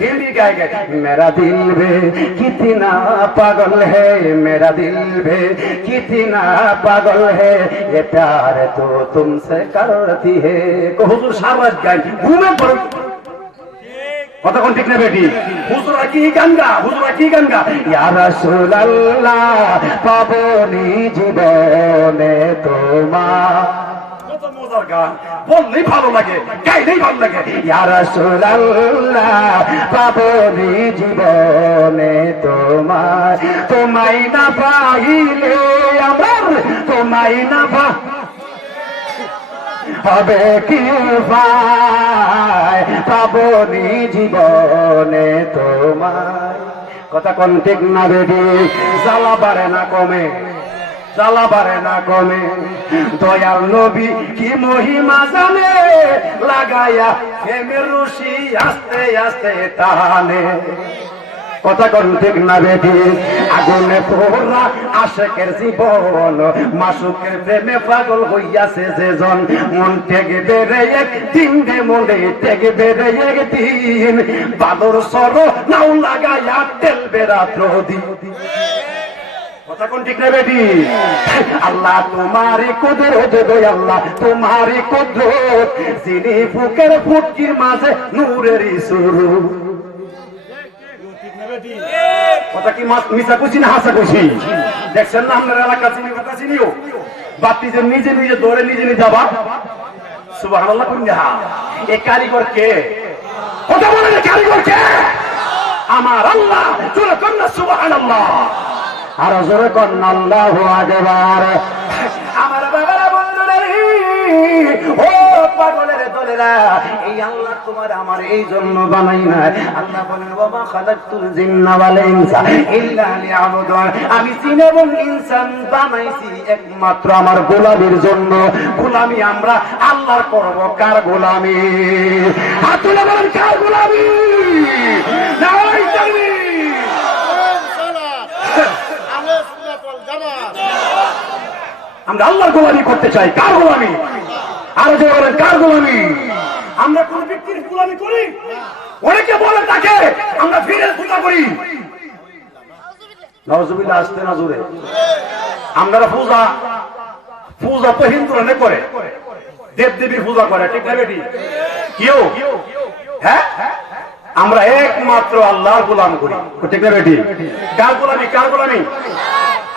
হিন্দি গায় গায়। মেরা দিল ভে কিতনা পাগল হে, মেরা দিল ভে কিতনা পাগল হে, ये प्यार तो तुमसे करती है। হুজুর সারাত গায়, ঘুমে পড়ে। কতক্ষণ ঠিক না বেটি? হুজুরা কি গান গা? হুজুরা কি গান গা? ইয়া রাসূলুল্লাহ পাবনি জীবনে তোমার। কত মজার গান, বললেই ভালো লাগে, গাইলেই ভালো লাগে। ইয়া রাসূলুল্লাহ পাবনি জীবনে তোমার, তোমায় না পাইলে আমার, তোমায় না হবে কি পাবনি জীবনে তোমার। কথা কোন ঠিক না বেডি? জ্বালা বাড়ে না কমে, জ্বালা বাড়ে না কমে। দয়াল নবী কি মহিমা জানে, লাগাইয়া প্রেমের রশি আস্তে আস্তে টানে। কথা কোন ঠিক না বেটি? আগুনে পোড়া আশেকের জীবন, মাসুকের প্রেমে পাগল হইয়াছে যেজন। মন থেকে বেড়ে একদিন রে, মনে থেকে বেড়ে একদিন, বাদর সর নাও লাগাইয়া তেলবে রাত্র দিন। কথা কোন ঠিক না বেটি? আল্লাহ তোমারই কুদরত গো, আল্লাহ তোমারই কুদরত, যিনি বুকের ফুটকির মাঝে নূরেরই শুরু। কথা কি মিছা কুচি না হাসা কুচি? দেখছেন না আপনার এলাকা চিনি, কথা চিনিও বাতি যে নিজে নিজে দৌড়ে নিজে নিজে যাবা। সুবহানাল্লাহ কোন যাহা? এই কারিগর কে? কথা বলে না, কারিগর কে? আমার আল্লাহ। জোরে কর না সুবহানাল্লাহ, আর জোরে কর না আল্লাহু আকবার। আমার বাবারা বন্ধুরা ও পাগলের দলেরা, এই আল্লাহ তোমার আমার এই জন্য বানাই না। আল্লাহ বলেন ওয়া খালাকতুল জিন্না ওয়াল ইনসা ইল্লা লিয়াবুদুন, আমি জিন এবং ইনসান বানাইছি একমাত্র আমার গোলামির জন্য। গোলামি আমরা আল্লাহর করব। কার গোলামি? হাত তুলে বলেন কার গোলামি? নারায়ে তাকবীর, আহলে সুন্নাত ওয়াল জামাত। আমরা আল্লাহর গোলামি করতে চাই। কার গোলামি? আর যে বলেন কার গোলামি? আমরা কোন ব্যক্তির গোলামি করি? অনেকে বলে তাকে আমরা ফিরে পূজা করি। নাউজুবিল্লাহ, আসতে না জোরে। আমরা পূজা তো হিন্দুরা নে করে, দেব দেবীর পূজা করে, ঠিক না বেটি? কেউ হ্যাঁ, আমরা একমাত্র আল্লাহর গোলাম করি, ঠিক না বেটি? কার গোলামি? কার গোলামি?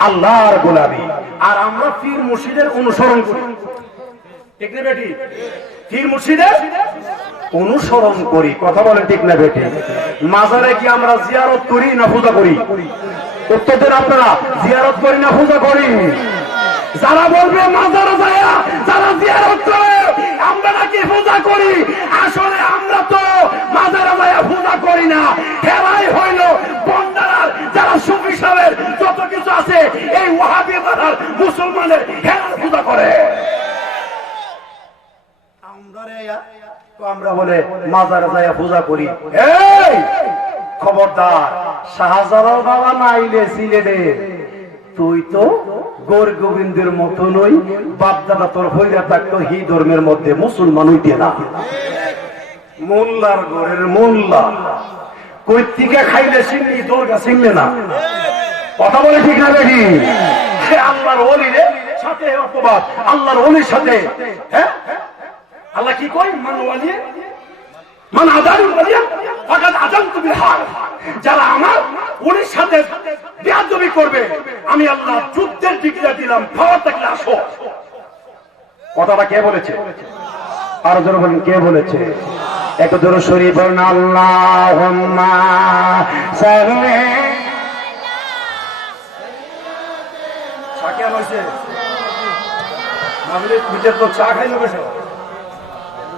আল্লাহর গোলামি। আর আমরা পীর মুর্শিদের অনুসরণ করি, ঠিক না বেটি? পীর মুর্শিদের অনুসরণ করি। কথা বলেন ঠিক না বেটি? মাজারে কি আমরা জিয়ারত করি না পূজা করি? উত্তর দেন আপনারা, জিয়ারত করি না পূজা করি? যারা বলবে মাজারে যায়, যারা জিয়ারত করে, আমরা নাকি পূজা করি, আসলে আমরা তো মাজারে যায় পূজা করি না। হেরাই হইল বন্ডারার যারা সুফি সাহেবের যত কিছু আছে, এই ওয়াহাবি মাজার মুসলমানের হেরার পূজা করে। আমরা বলে মাজারে যায় পূজা করি। এই খবরদার, শাহজালাল বাবা না আইলে সিলেটে তুই তো গৌর গোবিন্দের মতো নই, বাপদাদা তোর হইয়া থাকতো হি ধর্মের মধ্যে, মুসলমান হইতে না। মোল্লার ঘরের মোল্লা কৈতিকা খাইলে চিনলি, দরগা চিনলে না। কথা বলে ঠিক না বেশি? আল্লাহর ওলি রে 7 তোমাকে এই অপবাদ আল্লাহর ওলির সাথে। হ্যাঁ, আল্লাহ কি কয়, মান আদারু ওলিয়া ফাকাদ আযানতু বিল হার, যারা আমার ওলির সাথে বেয়াদবি করবে আমি আল্লাহ যুদ্ধের ডিক্লেয়ার দিলাম, ফাওয়ার থেকে আসো। কথাটা কে বলেছে? আরো জোরে বলেন, কে বলেছে? একটু জোরে শরীফ বলেন, আল্লাহুম্মা সাল্লি। সাকিয়ান হইছে মাহফিলের ভিতর তো চা খাইলো বেশি,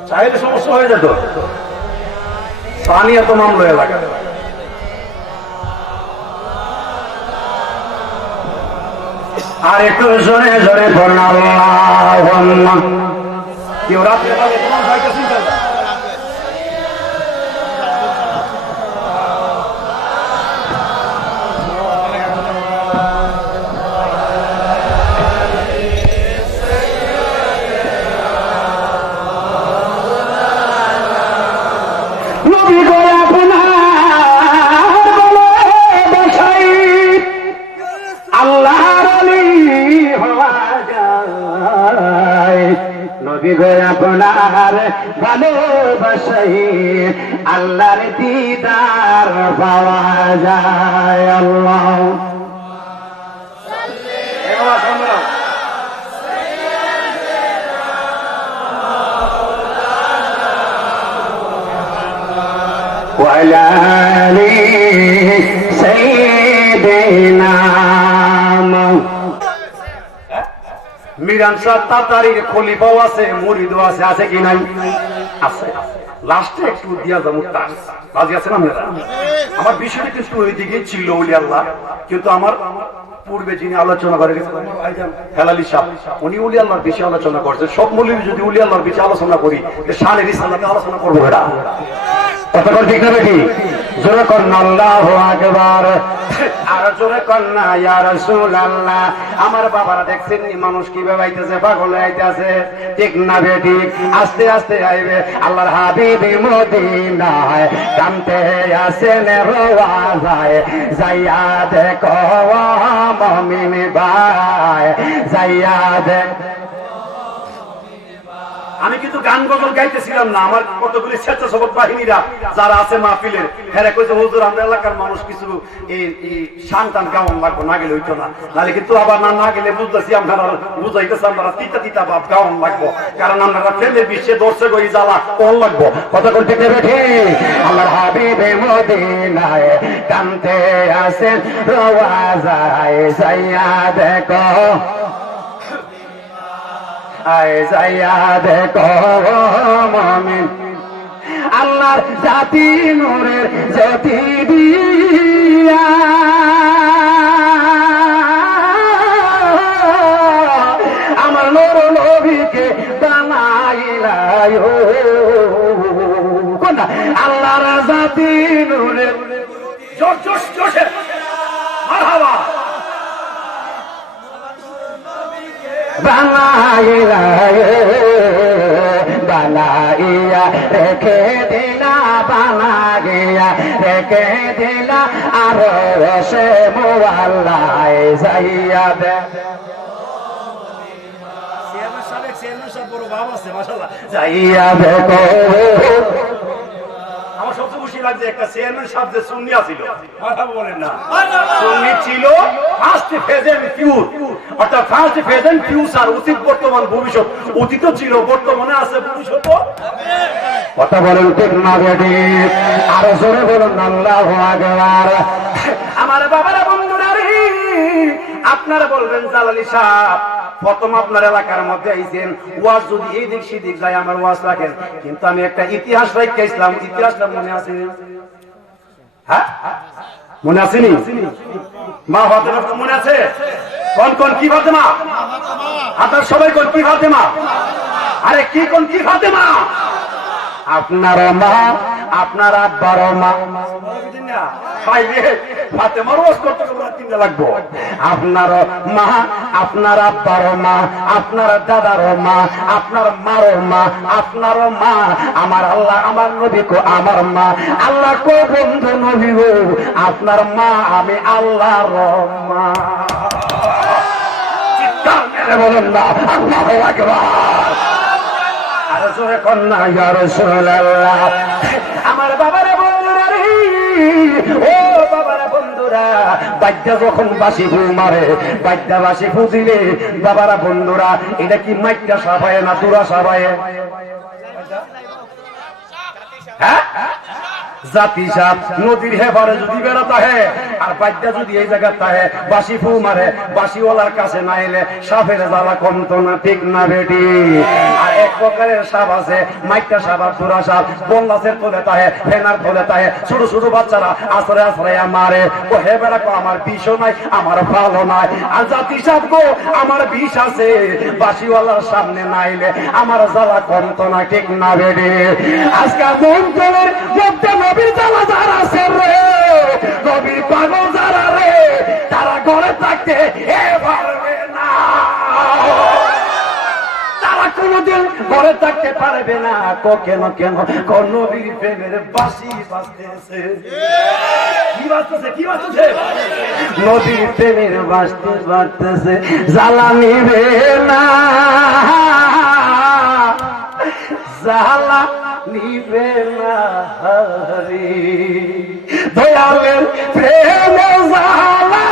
চাইলে সমস্যা হয়ে যেত। পানি এত মামলো এলাকা। আর একটু জোরে জোরে বলেন আল্লাহুম্মা। কেউ রাত্রে পাবে তোমার ভাইকে চিন্তা করে। আপনার ভালোবাসাই আল্লাহর দিদার পাওয়া যায়। আল্লাহ ওয়ালা আলি সাইয়্যিদিনা মিরান শাহ তাতারির খলিফাও আছে, মুরিদও আছে, আছে কি নাই? আছে। লাস্টে একটু দিয়া যাবো তাস, রাজি আছেন আপনারা? আমার বিষয়টা কিন্তু ওইদিকে ছিল ওলি আল্লাহ, কিন্তু আমার পূর্বে যিনি আলোচনা করে গেছেন আমার ভাইজান হেলালি সাহেব, উনি ওলি আল্লাহর বিষয়ে আলোচনা করছেন। সব মৌলবী যদি ওলি আল্লাহর বিষয়ে আলোচনা করি, শানে রিসালাতে আলোচনা করবো এটা। কতক্ষণ ঠিক না বেটি? জোরে করেন আল্লাহু আকবার। আর জোরে করেন না ইয়া রাসূলুল্লাহ। আমার বাবারা দেখছেন নি মানুষ কিভাবে আইতেছে, পাগল আইতেছে, ঠিক না বেটি? আস্তে আস্তে আইবে আল্লাহর হাবিব মদিনায়, কামতে আসেন রওয়া যায়, যাইয়া দেখো মুমিন ভাই, যাইয়া দেখ। আমি কিন্তু গান গজল গাইতেছিলাম না, আমার কতগুলি স্বেচ্ছাসেবক বাহিনীরা যারা আছে মাহফিলের, হেরা কইছে হুজুর আমরা এলাকার মানুষ কিছু এই শানটান গাওয়ান লাগবো, না গেলে হইতো না। নাহলে কিন্তু আবার না গেলে বুঝতেছি আপনারা বুঝাইতেছে আমরা তিতা তিতা ভাব গাওয়ান লাগবো, কারণ আমরা প্রেমের বিশ্বে দর্শক ওই জ্বালা কোন লাগবো। কথা বলতে দেবে ঠিক? আমার হাবিবে মদিনায় কামতে আসেন রওয়া যায়, যাইয়া দেখো আয়, যাইয়া দেখো মুমিন আল্লাহর জাতি নূরের জ্যোতি দিয়া, আমার নূর নবীকে বানাইলা কোনটা? আল্লাহর জাতি নূরের জোশ জোশে মারহাবা বানাইয়া বানাইয়া রেখে দিলা, বানাইয়া রেখে দিলা, আর সে মোয়াল্লায় যাইয়া দে। যাইয়া দেখো আমার সবচেয়ে খুশি লাগছে একটা চেয়ারম্যান সাহেব যে সুন্নি ছিল, কথা বলেন না, সুন্নি ছিল ফার্স্ট প্রেজেন্ট ফিউচার, অর্থাৎ ফার্স্ট প্রেজেন্ট ফিউচার, অতীত বর্তমান ভবিষ্যৎ। অতীত ছিল, বর্তমানে আছে, ভবিষ্যৎ। কথা বলেন ঠিক না বেটি? আরো জোরে বলুন আল্লাহু আকবার। আমার বাবারা বন্ধুরা রে, আপনারা বলবেন জালালি সাহেব প্রথম আপনার এলাকার মধ্যে আইছেন, ওয়াজ যদি এই দিক সেদিক যায় আমার ওয়াজ রাখেন, কিন্তু আমি একটা ইতিহাস রেখে ইসলাম, ইতিহাসটা মনে আছে? হ্যাঁ মনে আসেনি? মা ফাতেমা মনে আছে? কোন কোন কি ফাতেমা? আপনার সবাই কোন কি ফাতেমা? আরে কি কোন কি ফাতেমা? আপনার মা, আপনার আব্বার মা, ফাতেমার ওয়াজ করতে লাগবো। আপনার মা, আপনার আব্বার মা, আপনার দাদার মা, আপনার মারো মা, আপনার মা, আমার আল্লাহ, আমার নবী কো আমার মা, আল্লাহ কো বন্ধু নবী গো আপনার মা, আমি আল্লাহর মা। জোরে বলুন না আল্লাহু আকবার। আর জোরে কন্যা ইয়া রাসূলুল্লাহ। আমার বাবারা বন্ধুরা রে, ও বাবারা বন্ধুরা, বাদ্যা যখন বাসি ফু মারে, বাদ্যা বাসি ফু দিলে বাবারা বন্ধুরা, এটা কি মাইকা সাবায় না তুরা সাবায়? হ্যাঁ, জাতি সাপ নদীর হেবারে যদি বেড়াতে হয় আর বাদ্যা যদি এই জায়গা থাকে, বাসি ফু মারে, বাসিওয়ালার কাছে না এলে সাপের জ্বালা কমতো না, ঠিক না বেটি? আর এক প্রকারের সাপ আছে মাইকা সাপ আর তুরা সাপ, বল্লাসের তোলে তাহে, ফেনার তোলে তাহে, ছোট ছোট বাচ্চারা আশ্রয় আশ্রয় মারে। ও হে বেড়া কো আমার বিষও নাই, আমার ভালো নাই। আর জাতি সাপ গো আমার বিষ আছে, বাসিওয়ালার সামনে না এলে আমার জ্বালা কমতো না, ঠিক না বেটি? আজকাল অঞ্চলের মধ্যে নবীর জ্বালা যারা আছে রে, নবীর পাগল যারা রে, তারা ঘরে থাকতে পারবে না, তারা কোনদিন ঘরে থাকতে পারবে না। কেন কেন? কোন নবীর প্রেমের বাঁশি বাজতেছে। কি বাজতেছে? কি বাজতেছে? নবীর প্রেমের বাঁশি বাজতেছে, জ্বালা নিবে না, জ্বালা নিবে না রে, দয়ালের প্রেম জ্বালা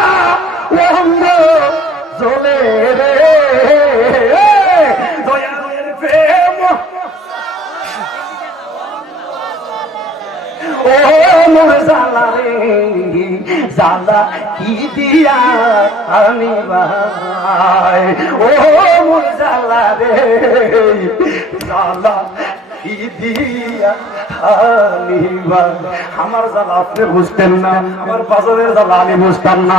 অন্ধ জ্বলে রে, দয়ালের প্রেম ও মোর জ্বালা রে, জ্বালা কি দিয়া আনিবাই, ও মোর জ্বালা রে, জ্বালা কি দিয়া আনিবাই। আমার জ্বালা আপনি বুঝতেন না, আমার বাজারের জ্বালা আমি বুঝতাম না,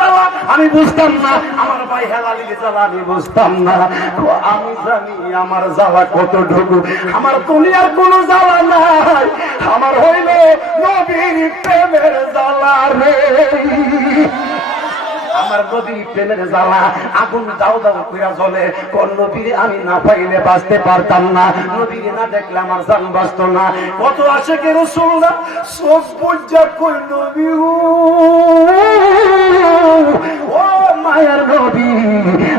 জ্বালা আমি বুঝতাম না, আমার ভাই হেলালির জ্বালা আমি বুঝতাম না। আমি জানি আমার জ্বালা কতটুকু, আমার দুনিয়ার কোনো জ্বালা নাই, আমার হইল নবীর প্রেমের জ্বালা রে, আমার নবীর প্রেমের জ্বালা আগুন দাও দাও কইরা জ্বলে। কোন নবীর আমি না পাইলে বাঁচতে পারতাম না, নবীর না দেখলে আমার জান বাঁচত না। কত আশিকে রাসূলুল্লাহ সব বুঝা কই নবী ও মায়ের নবী,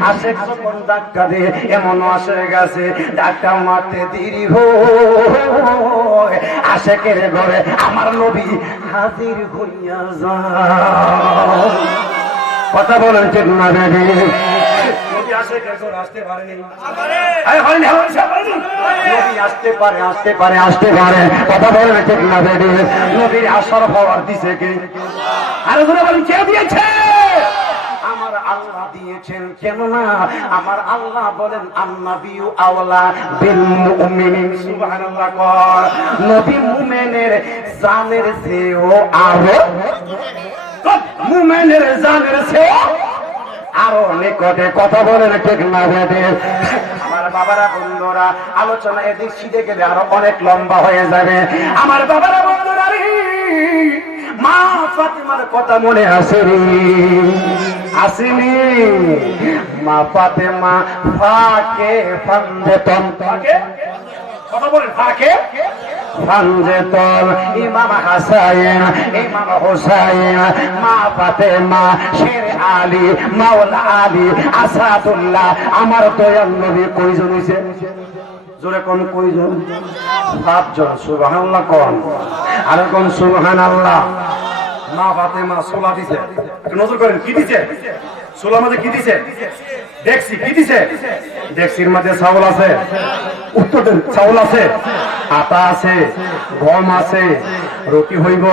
আশেক যখন ধাক্কা দে এমন আশে গেছে, ধাক্কা মারতে দেরি হয়, আশেকের ঘরে আমার নবী হাজির হইয়া যায়। কথা বলেন ঠিক না বেবি? আসতে পারে, আসতে পারে, আসতে পারে, কথা বলেন ঠিক না বেবি? নবীর আসার হওয়ার দিছে কে? আরে ধরে বলেন কে দিয়েছে? আমার আল্লাহ দিয়েছেন। কেননা আমার আল্লাহ বলেন আন্নাবিয়্যু আওলা বিল মুমিনিন, সুবহানাল্লাহ। নবী মুমিনের জানের চেয়েও আরো, মুমিনের জানের চেয়েও আরো নিকটে, কথা বলেন ঠিক না বেদে? আমার বাবারা বন্ধুরা, আলোচনা এদিক সিধে গেলে আরো অনেক লম্বা হয়ে যাবে। আমার বাবারা বন্ধুরা রে, মা ফাতেমার কথা মনে আছে রে? আসেনি? মা ফাতেমা ফাকে ফান্দেতন, কথা বলেন, ফাকে ফান্দেতন, ইমাম হাসাইন, ইমাম হুসাইন, মা ফাতেমা, শের আলী, মাওলা আলী, আসাদুল্লাহ, আমার দয়াল নবী কয়জন হইছে? জোরে কোন কয়জন? 7 জন। সুবহানাল্লাহ কোন? আর কোন সুবহানাল্লাহ? মা ফাতেমা সোলা দিছে, নজর করেন কি দিছে? সোলার মধ্যে কি দিছে? দেখছি কি দিছে? দেখছির মধ্যে চাউল আছে, উত্তর চাউল আছে, আটা আছে, গম আছে, রুটি হইব,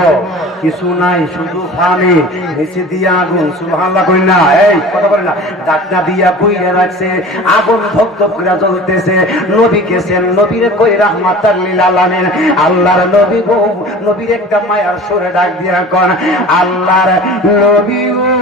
কিছু নাই, শুধু পানি, নিচে দিয়া আগুন। সুবহানাল্লাহ কই না? এই কথা বলেন না, ডাকনা দিয়া বইয়ে রাখছে, আগুন ধক-ধক করে জ্বলতেছে। নবী গেছেন, নবীরে কই রাহমাতাল লিল আলামিন, আল্লাহর নবী গো, নবীর একটা মায়ার সুরে ডাক দিয়া কোন আল্লাহর নবী গো,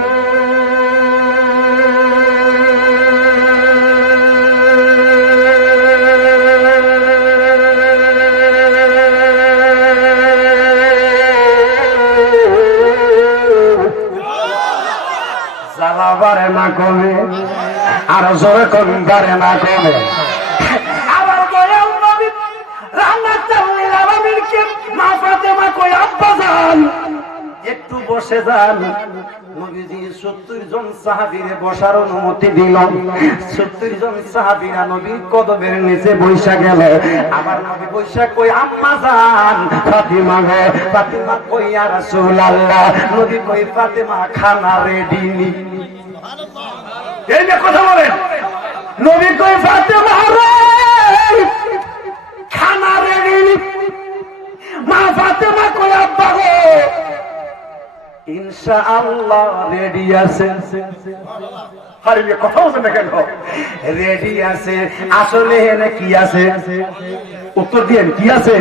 বারে না কমে, আর জোরে কোন বারে না কমে। আবার দয়াল নবী রাহমাতুল লিল আলামিনকে মা ফাতেমা কই আব্বা জান একটু বসে বসে যান। নবীজি 70 জন সাহাবীরে বসার অনুমতি দিল। 70 জন সাহাবীরা নবীর কদমের নিচে বসে গেল। আমার নবী বসে কই, আম্মা জান ফাতিমা গো, ফাতিমা কই ইয়া রাসূলুল্লাহ। নবী কই, ফাতিমা খানা রেডি নি। এই যে কথা বলেন, নবী কই, ফাতিমা রে খানা রেডি নি। মা ফাতিমা কই, আব্বা গো ইনশাআল্লাহ রেডি আছে। আরে এই কথা বলেন না কেন? রেডি আছে। আসলে এনে কি আছে? উত্তর দিয়েন, কি আছে?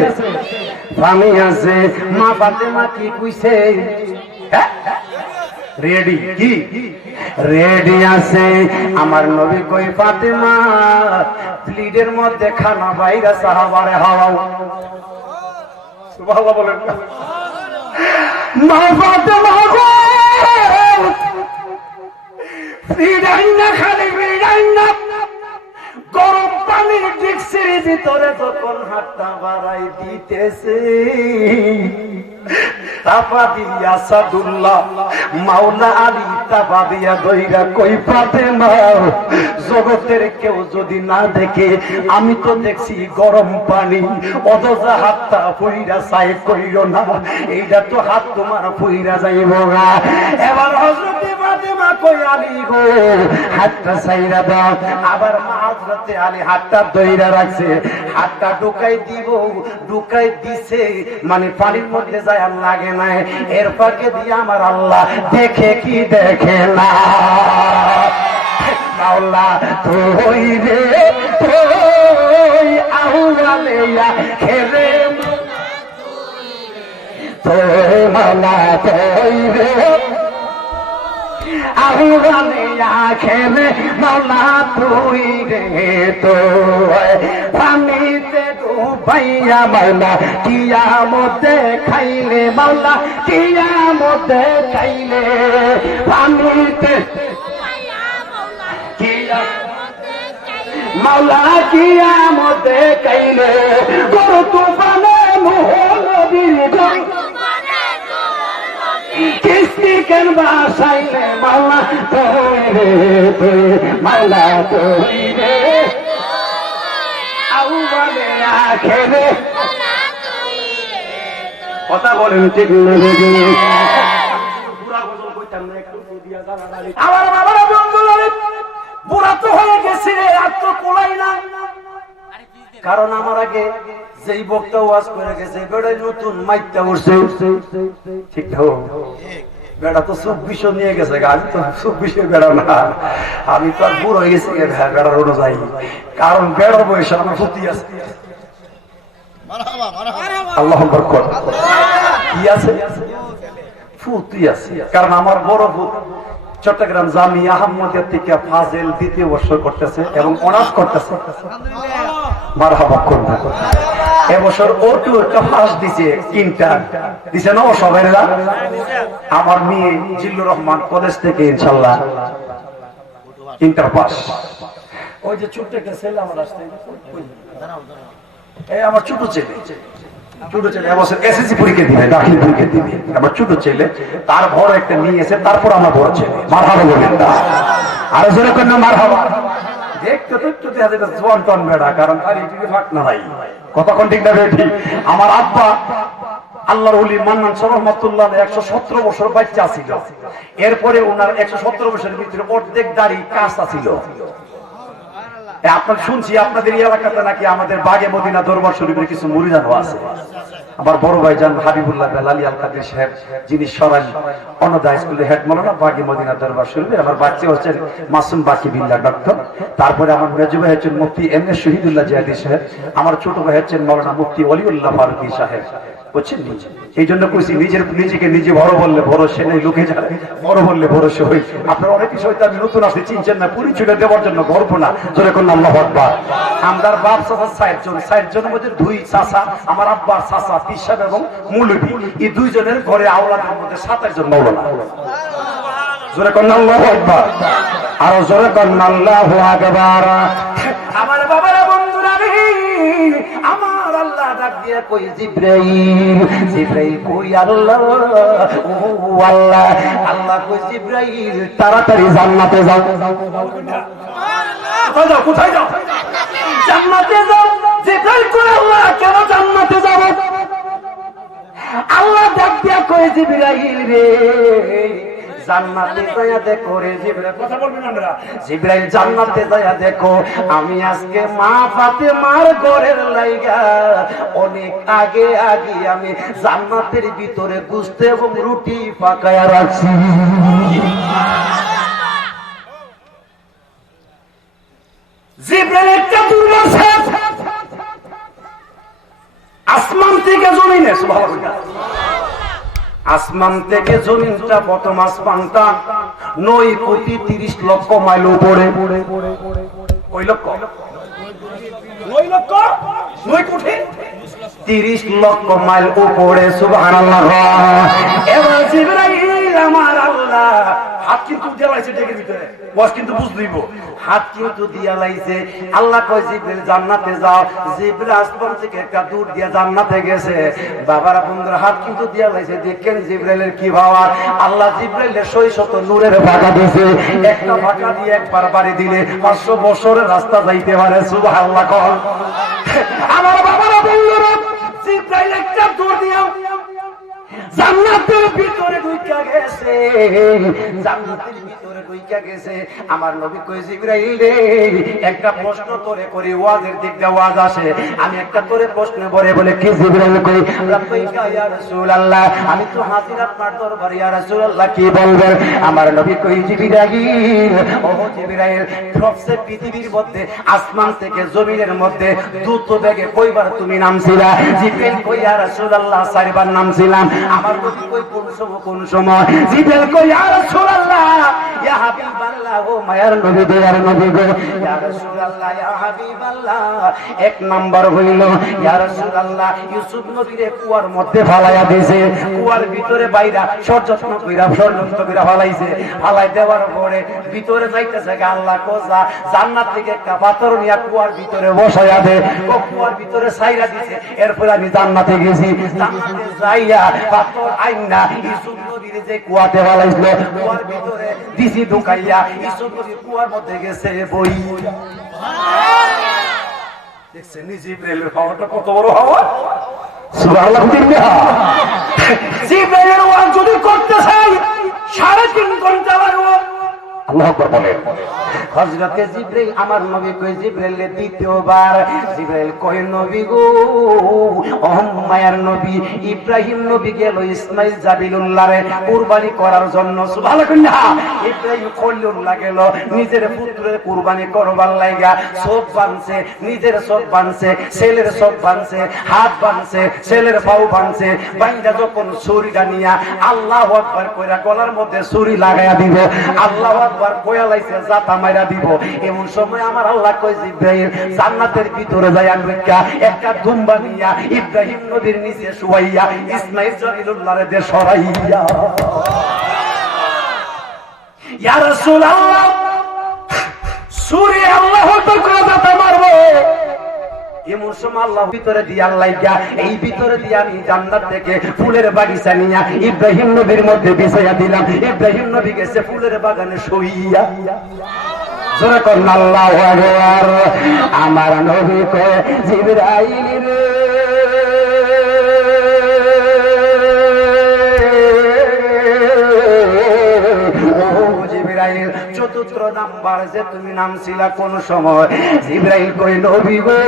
পানি আছে। মা ফাতেমা কি কইছে? রেডি কি? রেডি আছে। আমার নবী কই, ফাতেমা প্লেটের মধ্যে খানা বাইরা সাহাবারে হাওয়াও। সুবহানাল্লাহ বলেন না। মা ফাতেমা গো ফিরাইনা, খালি ফিরাইনা। গরম পানির ডিক্সির ভিতরে তখন হাতটা বাড়াই দিতেছে। তাপা দিয়া সাদুল্লাহ মাওলা আলী তাপা দিয়া দইরা কই, ফাতেমা জগতের কেউ যদি না দেখে, আমি তো দেখছি গরম পানি। অদজা হাতটা পইরা সাইড কইরো না, এইটা তো হাত তোমার পইরা যাইব গা। এবার হযরতে ফাতেমা কই, আলী গো হাতটা সাইরা দাও। আবার মা হযরতে আলী হাতটা দইরা রাখছে। হাতটা ঢুকাই দিব, ঢুকাই দিছে, মানে পানির মধ্যে যায় আর লাগে না। এর ফাঁকে দিয়ে আমার আল্লাহ দেখে কি দেখে না। মাওলা তুই রে তুই আউয়ালিয়া খেলে, তুই মাওলা তুই রে আউয়ালিয়া খেলে, মাওলা তুই রে তুই পানিতে ডুবাইয়া মাওলা কিয়ামতে খাইলে, মাওলা কিয়ামতে খাইলে। পানিতে মাওলা কিয়ামতে খাইলে। গরু তুফানে নূহ নবীর কিস্তি কেন বাসাইলে, মাওলা তুই রে তুই, মাওলা তুই রে আউয়ালিয়া খেলে। কথা বলেন ঠিক না? আমার বাবারা বন্ধুরা, বুড়া তো হয়ে গেছে রে, আর তো কোলাই না। কারণ আমার আগে যেই বক্তা ওয়াজ করে গেছে, বেড়াই নতুন মাইকটা উঠছে। ঠিক তো? বেড়া তো 24 নিয়ে গেছে, আমি তো 24 বেড়া না। আমি তো আর বুড়ো হয়ে গেছি, বেড়ার ওটা যাই। কারণ বেড়ার বয়সে আমার ক্ষতি আছে। আল্লাহু আকবার। কি আছে? ফুতি আছে। কারণ আমার বড় ফুত চট্টগ্রাম জামিয়া আহমদিয়া থেকে ফাজিল 2য় বর্ষ করতেছে এবং অনার্স করতেছে। মারহাবা করুন। এবছর ওটু একটা ফার্স্ট দিছে, তিনটা দিছে না? ও সবাইরা আমার মেয়ে জিল্লুর রহমান কলেজ থেকে ইনশাআল্লাহ ইন্টার পাস। ওই যে ছোট একটা ছেলে আমার আসছে, এই আমার ছোট ছেলে, ছোট ছেলে এবছর এসএসসি পরীক্ষা দিবে, দাখিল পরীক্ষা দিবে। আমার ছোট ছেলে, তার বড় একটা নিয়ে এসে, তারপর আমার বড় ছেলে। মারহাবা বলেন না, আরো জোরে করেন না মারহাবা। দেখতে তো একটু দেখা যায় জোয়ান টন বেড়া, কারণ তার ইটিকে ফাঁক না ভাই। কতক্ষণ ঠিক না বেঠি? আমার আব্বা আল্লাহর ওলি মান্নান শাহ রহমাতুল্লাহ 117 বছর বাচ্চা ছিল। এরপরে ওনার 117 বছরের ভিতরে অর্ধেক দাড়ি কাঁচা ছিল। আপনার শুনছি আপনাদের এলাকাতে নাকি আমাদের বাগে মদিনা দরবার শরীফের কিছু মুরিদানও আছে। আমার বড় ভাই জান হাবিবুল্লাহ বেলালি আল কাদের সাহেব, যিনি সরাইল অন্নদা স্কুলের হেড মাওলানা বাগে মদিনা দরবার শরীফে। আমার বাচ্চা হচ্ছেন মাসুম বাকি বিল্লাহ ডক্টর। তারপরে আমার মেজু ভাই হচ্ছেন মুফতি এম এ শহীদুল্লাহ জিয়াদি সাহেব। আমার ছোট ভাই হচ্ছেন মাওলানা মুফতি ওলিউল্লাহ ফারুকি সাহেব। বুঝছেন? এই জন্য কইছি, নিজেকে নিজে বড় বললে বড় সে নেই, লোকে জানে বড় বললে বড় সে হই। আপনারা অনেক কিছু হয়তো আমি নতুন আসতে চিনছেন না, পরিচয় দেওয়ার জন্য গর্ব না, জোরে করুন আল্লাহু আকবার। আমরার বাপ চাচা 4 জনের মধ্যে 2 চাচা, আমার আব্বার চাচা পীর সাহেব এবং মৌলভী। এই 2 জনের ঘরে আওলাদের মধ্যে 27 জন মাওলানা। জোরে করুন আল্লাহু আকবার, আরো জোরে করুন আল্লাহু আকবার। আমার বাবারা বন্ধুরা রে, আমার আল্লাহ ডাক দিয়ে কই জিব্রাইল জিব্রাইল কই আল্লাহ ও আল্লাহ আল্লাহ কই জিব্রাইল তাড়াতাড়ি জান্নাতে যাও কোথায় যাও জান্নাতে যাও জিব্রাইল কই আল্লাহ কেন জান্নাতে যাব আল্লাহ ডাক দিয়া কই জিব্রাইল রে জান্নাতে যায়া দেখো রে জিব্রাইল কথা বলবেন আমরা জিব্রাইল জান্নাতে যায়া দেখো আমি আজকে মা ফাতেমার ঘরের লাইগা অনেক আগে আগে আমি জান্নাতের ভিতরে গোশত এবং রুটি পাকায়া রাখছি জিব্রাইল একটা দুর্বাসা আসমান থেকে জমিনে সুবহানাল্লাহ আসমান থেকে জমিনটা প্রথম আসমানটা 9,30,00,000 মাইল উপরে কয় লক্ষ 9,30,00,000 মাইল উপরে সুবহানাল্লাহ এবার জিবরাইল আমার আল্লাহ হাত কিন্তু দিয়া লাইছে ডেকের ভিতরে বস কিন্তু বুঝ দিব হাত কিন্তু দিয়া লাইছে আল্লাহ কয় জিবরাইল জান্নাতে যাও জিবরাইল আসমান থেকে একটা দূর দিয়া জান্নাতে গেছে বাবারা বন্ধুরা হাত কিন্তু দিয়া লাইছে দেখেন জিবরাইলের কি ভাবা আল্লাহ জিবরাইলের 600 নূরের ভাগা দিয়েছে একটা ভাগা দিয়ে একবার বাড়ি দিলে 500 বছরের রাস্তা যাইতে পারে সুবহানাল্লাহ কল আমার বাবারা বন্ধুরা জিবরাইল একটা দূর দিয়া জান্নাতের ভিতরে ঢুইকা গেছে জান্নাতের ভিতরে ঢুইকা গেছে আমার নবী কই জিবরাইল রে একটা প্রশ্ন তোরে করি ওয়াজের দিক দিয়ে ওয়াজ আসে আমি একটা তোরে প্রশ্ন করে বলে কি জিবরাইল কই লাব্বাইকা ইয়া রাসূলুল্লাহ আমি তো হাজির আপনার দরবারে ইয়া রাসূলুল্লাহ কি বলবেন আমার নবী কই জিবরাইল ও জিবরাইল সবচেয়ে পৃথিবীর মধ্যে আসমান থেকে জমিনের মধ্যে দ্রুত বেগে কয়বার তুমি নামছিলা জিবরাইল কই ইয়া রাসূলুল্লাহ 4 বার নামছিলাম আমার নবী কই কোন সময় জিবরাইল কই ইয়া রাসূলুল্লাহ ইয়া হাবিবাল্লাহ ও মায়ার নবী দয়ার নবী গো ইয়া রাসূলুল্লাহ ইয়া হাবিবাল্লাহ এক নাম্বার হইল ইয়া রাসূলুল্লাহ ইউসুফ নবীরে কুয়ার মধ্যে ফালাইয়া দিয়েছে কুয়ার ভিতরে বাইরা ষড়যন্ত্র কইরা ফালাইছে ফালাই দেওয়ার পরে ভিতরে যাইতেছে আল্লাহ কোজা জান্নাত থেকে একটা পাথর নিয়া কুয়ার ভিতরে বসাইয়া দে ও কুয়ার ভিতরে ছাইরা দিয়েছে এরপর আমি জান্নাতে গেছি জান্নাতে যাইয়া পাথর আইনা ইউসুফ নবীর যে কুয়াতে ফালাইছিল কুয়ার ভিতরে দিছি ঢুকাইয়া ইউসুফ নবী কুয়ার মধ্যে গেছে বই দেখছেন জিবরাইলের পাওয়ারটা কত বড় হাওয়া সুবহানাল্লাহ জিবরাইলের ওয়াজ যদি করতে চাই 3.5 ঘন্টা লাগবে আল্লাহু আকবার বলেন হযরতে জিবরাইল আমার নবী কই জিবরাইল দ্বিতীয়বার জিবরাইল কই নবী গো ও মায়ার নবী ইব্রাহিম নবী গেল ইসমাইল জাবিলুল্লাহরে কুরবানি করার জন্য সুবহানাল্লাহ ইব্রাহিম খলিলুল্লাহ গেল নিজের পুত্রের কুরবানি করবার লাগা সব বানছে নিজের সব বানছে ছেলের সব বানছে হাত বানছে ছেলের পাও বানছে বাইন্দা যখন ছুরিটা নিয়া আল্লাহু আকবার কইরা গলার মধ্যে ছুরি লাগায়া দিব আল্লাহু আকবার কইয়া লাইছে জাতা মাইরা দিব এমন সময় আমার আল্লাহ কই জিবরাইল জান্নাতের ভিতরে যায় আনবিকা একটা দুম্বা নিয়া ইব্রাহিম নবীর নিচে শুয়াইয়া ইসমাইল জাবিলুল্লাহর দে সরাইয়া ইয়া রাসূলুল্লাহ সূরা আল্লাহু আকবার করে জাতা মারবো এমন সময় আল্লাহ ভিতরে দিয়ে আল্লাহ এই ভিতরে দিয়ে আমি জান্নাত থেকে ফুলের বাগিচা নিয়া ইব্রাহিম নবীর মধ্যে বিছাইয়া দিলাম ইব্রাহিম নবী গেছে ফুলের বাগানে শুইয়া জোরে কোন আল্লাহু আকবার আমার নবী কয় জিবরাইল রে চতুর্থ নাম্বার যে তুমি নামছিলা কোন সময় জিবরাইল কই নবী গো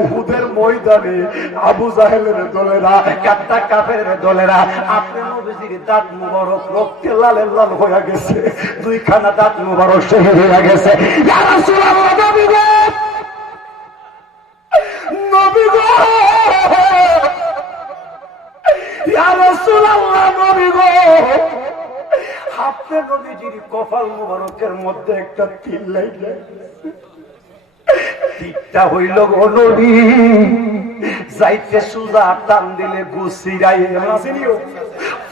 উহুদের ময়দানে আবু জাহেলের দলেরা কাত্তা কাফেরের দলেরা আপনার নবীজির দাঁত মুবারক রক্তে লালে লাল হয়ে গেছে দুইখানা দাঁত মুবারক শহীদ হয়ে গেছে ইয়া রাসূলুল্লাহ নবী গো নবী গো ইয়া রাসূলুল্লাহ নবী গো আপনার নবীজির কপাল মুবারকের মধ্যে একটা তিল লাগে তীরটা হইল গো নবী যাইতে সুজা টান দিলে গুছিরাই আসেনিও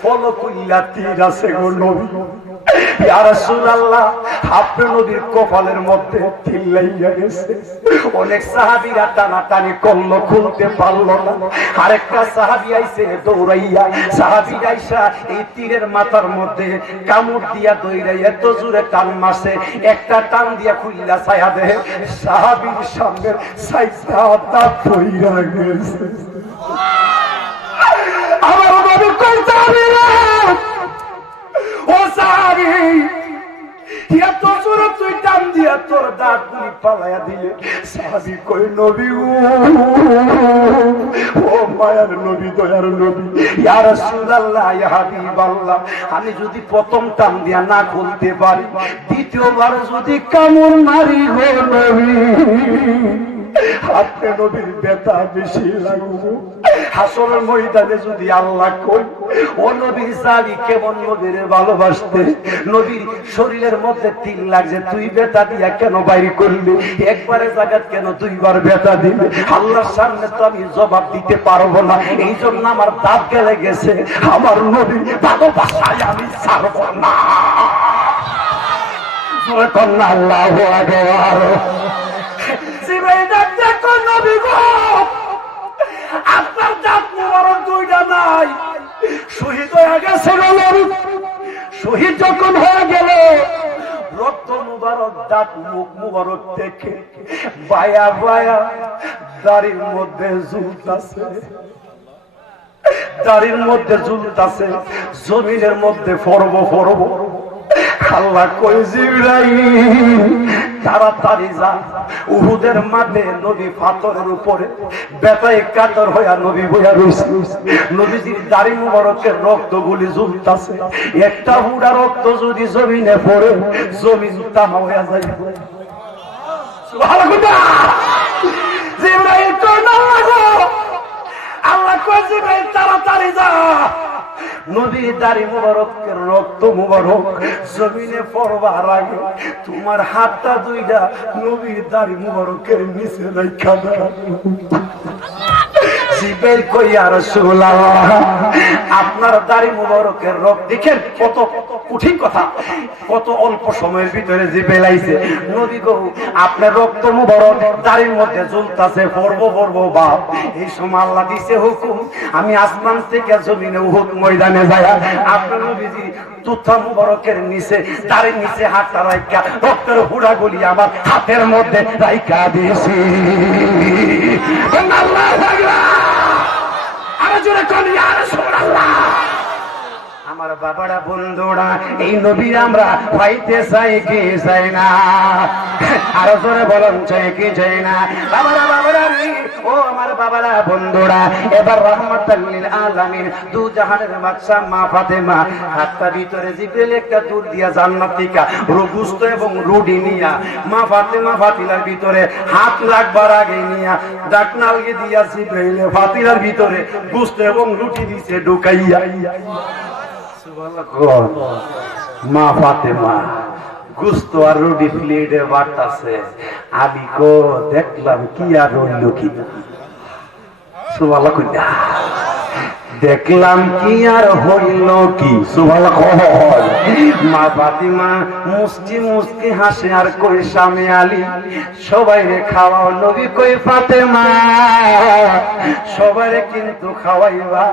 ফলো কইলা তীর আছে গো নবী ইয়া রাসূলুল্লাহ, আপনার নবীর কপালের মধ্যে তিল লাইগা গেছে। অনেক সাহাবীরা টানাটানি করলো, খুলতে পারলো না। আরেকটা সাহাবী আইছে দৌড়াইয়া, সাহাবী আইসা এই তীরের মাথার মধ্যে কামড় দিয়া দইরাই এত জোরে টান মারছে, একটা টান দিয়া খুইলা ছায়া দেয়, সাহাবীর সামনে সাইডটা দাঁত পইরা গেছে। আমার নবী কইতে হবে না, ও সাহাবী, এত জোরে তুই টান দিয়া তোর দাঁত গুলি পালাইয়া দিলে। সাহাবী কই, নবী ও মায়ার নবী, দয়ার নবী, ইয়া রাসূলুল্লাহ, ইয়া হাবিবাল্লাহ, আমি যদি প্রথম টান দিয়া না খুলতে পারি, দ্বিতীয়বার যদি কামড় মারি গো নবী, আপনি নবীর ব্যথা বেশি লাগবে। হাসরের ময়দানে যদি আল্লাহ কই, ও নবীর সাহাবী কেমন নবীর ভালোবাসতে, নবীর শরীরের মধ্যে তিল লাগছে, তুই ব্যথা দিয়া কেন বাইরে করলি, একবারে জায়গা কেন দুইবার ব্যথা দিলে? আল্লাহর সামনে তো আমি জবাব দিতে পারবো না, এই জন্য আমার দাঁত গেলে গেছে, আমার নবীর ভালোবাসায় আমি ছাড়ব না। আল্লাহু আকবার। আপনার দাঁত মোবারক দুইটা নাই, শহীদ হয়ে গেছে। শহীদ যখন হয়ে গেল, রক্ত মুবারক, দাঁত মুখ মুবারক থেকে বায়া বায়া দাড়ির মধ্যে ঝুলতাছে, দাড়ির মধ্যে ঝুলতাছে, জমিনের মধ্যে ফরব ফরব। আল্লাহ কই, জিবরাইল তাড়াতাড়ি যা, উহুদের মাঠে নবী পাথরের উপরে ব্যথায় কাতর হইয়া নবী বইয়া রইছে, নবীজির দাড়ি মুবারকের রক্তগুলি ঝুলতাছে, একটা হুডা রক্ত যদি জমিনে পড়ে জমিন তামা হইয়া যায়। সুবহানাল্লাহ। জিবরাইল কই, না লাগো। আল্লাহ কই, জিবরাইল তাড়াতাড়ি যা, নবীর দাড়ি মুবারকের রক্ত মুবারক জমিনে পড়বার আগে তোমার হাতটা দুইটা নবীর দাড়ি মুবারকের নিচে রাখা দাও। জিবরাইল কই, ইয়া রাসূলুল্লাহ, আপনার দাড়ি মুবারকের রক্ত দেখেন, কত কঠিন কথা, কত অল্প সময়ের ভিতরে জিবরাইল আইছে। নবী গো, আপনার রক্ত মুবারক দাড়ির মধ্যে ঝুলতাছে, পড়বো পড়বো বাপ। এই সময় আল্লাহ দিছে হুকুম, আমি আসমান থেকে জমিনে উহুদ ময়দানে যায়া আপনার নবীজি তুথা মুবারকের নিচে, দাড়ির নিচে হাতটা রাইখা রক্তের হুড়া গুলি আমার হাতের মধ্যে রাইখা দিয়েছি। আল্লাহু আকবার। আরে জোরে কোন, ইয়া রাসূলুল্লাহ। আমার বাবারা বন্ধুরা, এই নবী আমরা পাইতে চাই কি চাই না? আরো জোরে বলুন, চাই কি চাই না? বাবারা বাবারা, ও আমার বাবারা বন্ধুরা, এবার রাহমাতাল লিল আলামিন দু জাহানের বাদশা মা ফাতেমা হাতটা ভিতরে জিবরাইল একটা দূর দিয়া জান্নাত থেকে গোশত এবং রুটি নিয়া মা ফাতেমা ফাতিলার ভিতরে হাত লাগবার আগে নিয়া ডাকনালকে দিয়া জিবরাইল ফাতিলার ভিতরে গোশত এবং রুটি দিছে ঢুকাইয়া। মা ফাতেমা গুস্ত আর রুটি প্লেটে বাড়তাছে, আমি কো দেখলাম কি আর রইল কি, সুবহানাল্লাহ, দেখলাম কি আর হইল কি, সুবহানাল্লাহ। মা ফাতিমা মুস্কি মুস্কি হাসে আর কই, স্বামী আলী সবাই রে খাওয়াও। নবী কই, ফাতেমা সবাই কিন্তু খাওয়াইবা,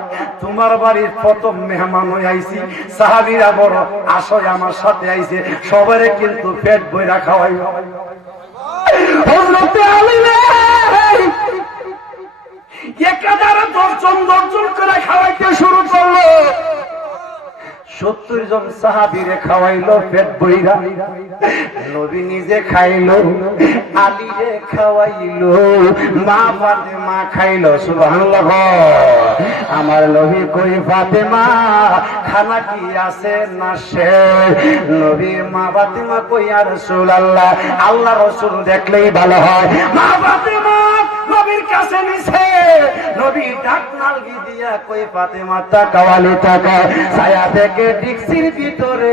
তোমার বাড়ির প্রথম মেহমান হয়ে আইছি, সাহাবীরা বড় আশয় আমার সাথে আইছে, সবাই কিন্তু পেট ভইরা খাওয়াইবা। হযরত আলী একাধারে 10 জন করে খাওয়াইতে শুরু করলো। 70 জন সাহাবীরে খাওয়াইলো পেট ভইরা, নবী নিজে খাইলো, আলীরে খাওয়াইলো, মা ফাতেমা খাইলো। সুবহানাল্লাহ। আমার নবী কই, ফাতেমা খানা কি আছে না শেষ? নবী মা ফাতেমা কই, ইয়া রাসূলুল্লাহ, আল্লাহ রাসূল দেখলেই ভালো হয়। মা ফাতেমা নবীর কাছে নিছে, নবী ডাক নালগি দিয়া কই, ফাতেমা তাকাওয়ালি তাকা, ছায়া থেকে ডিক্সির ভিতরে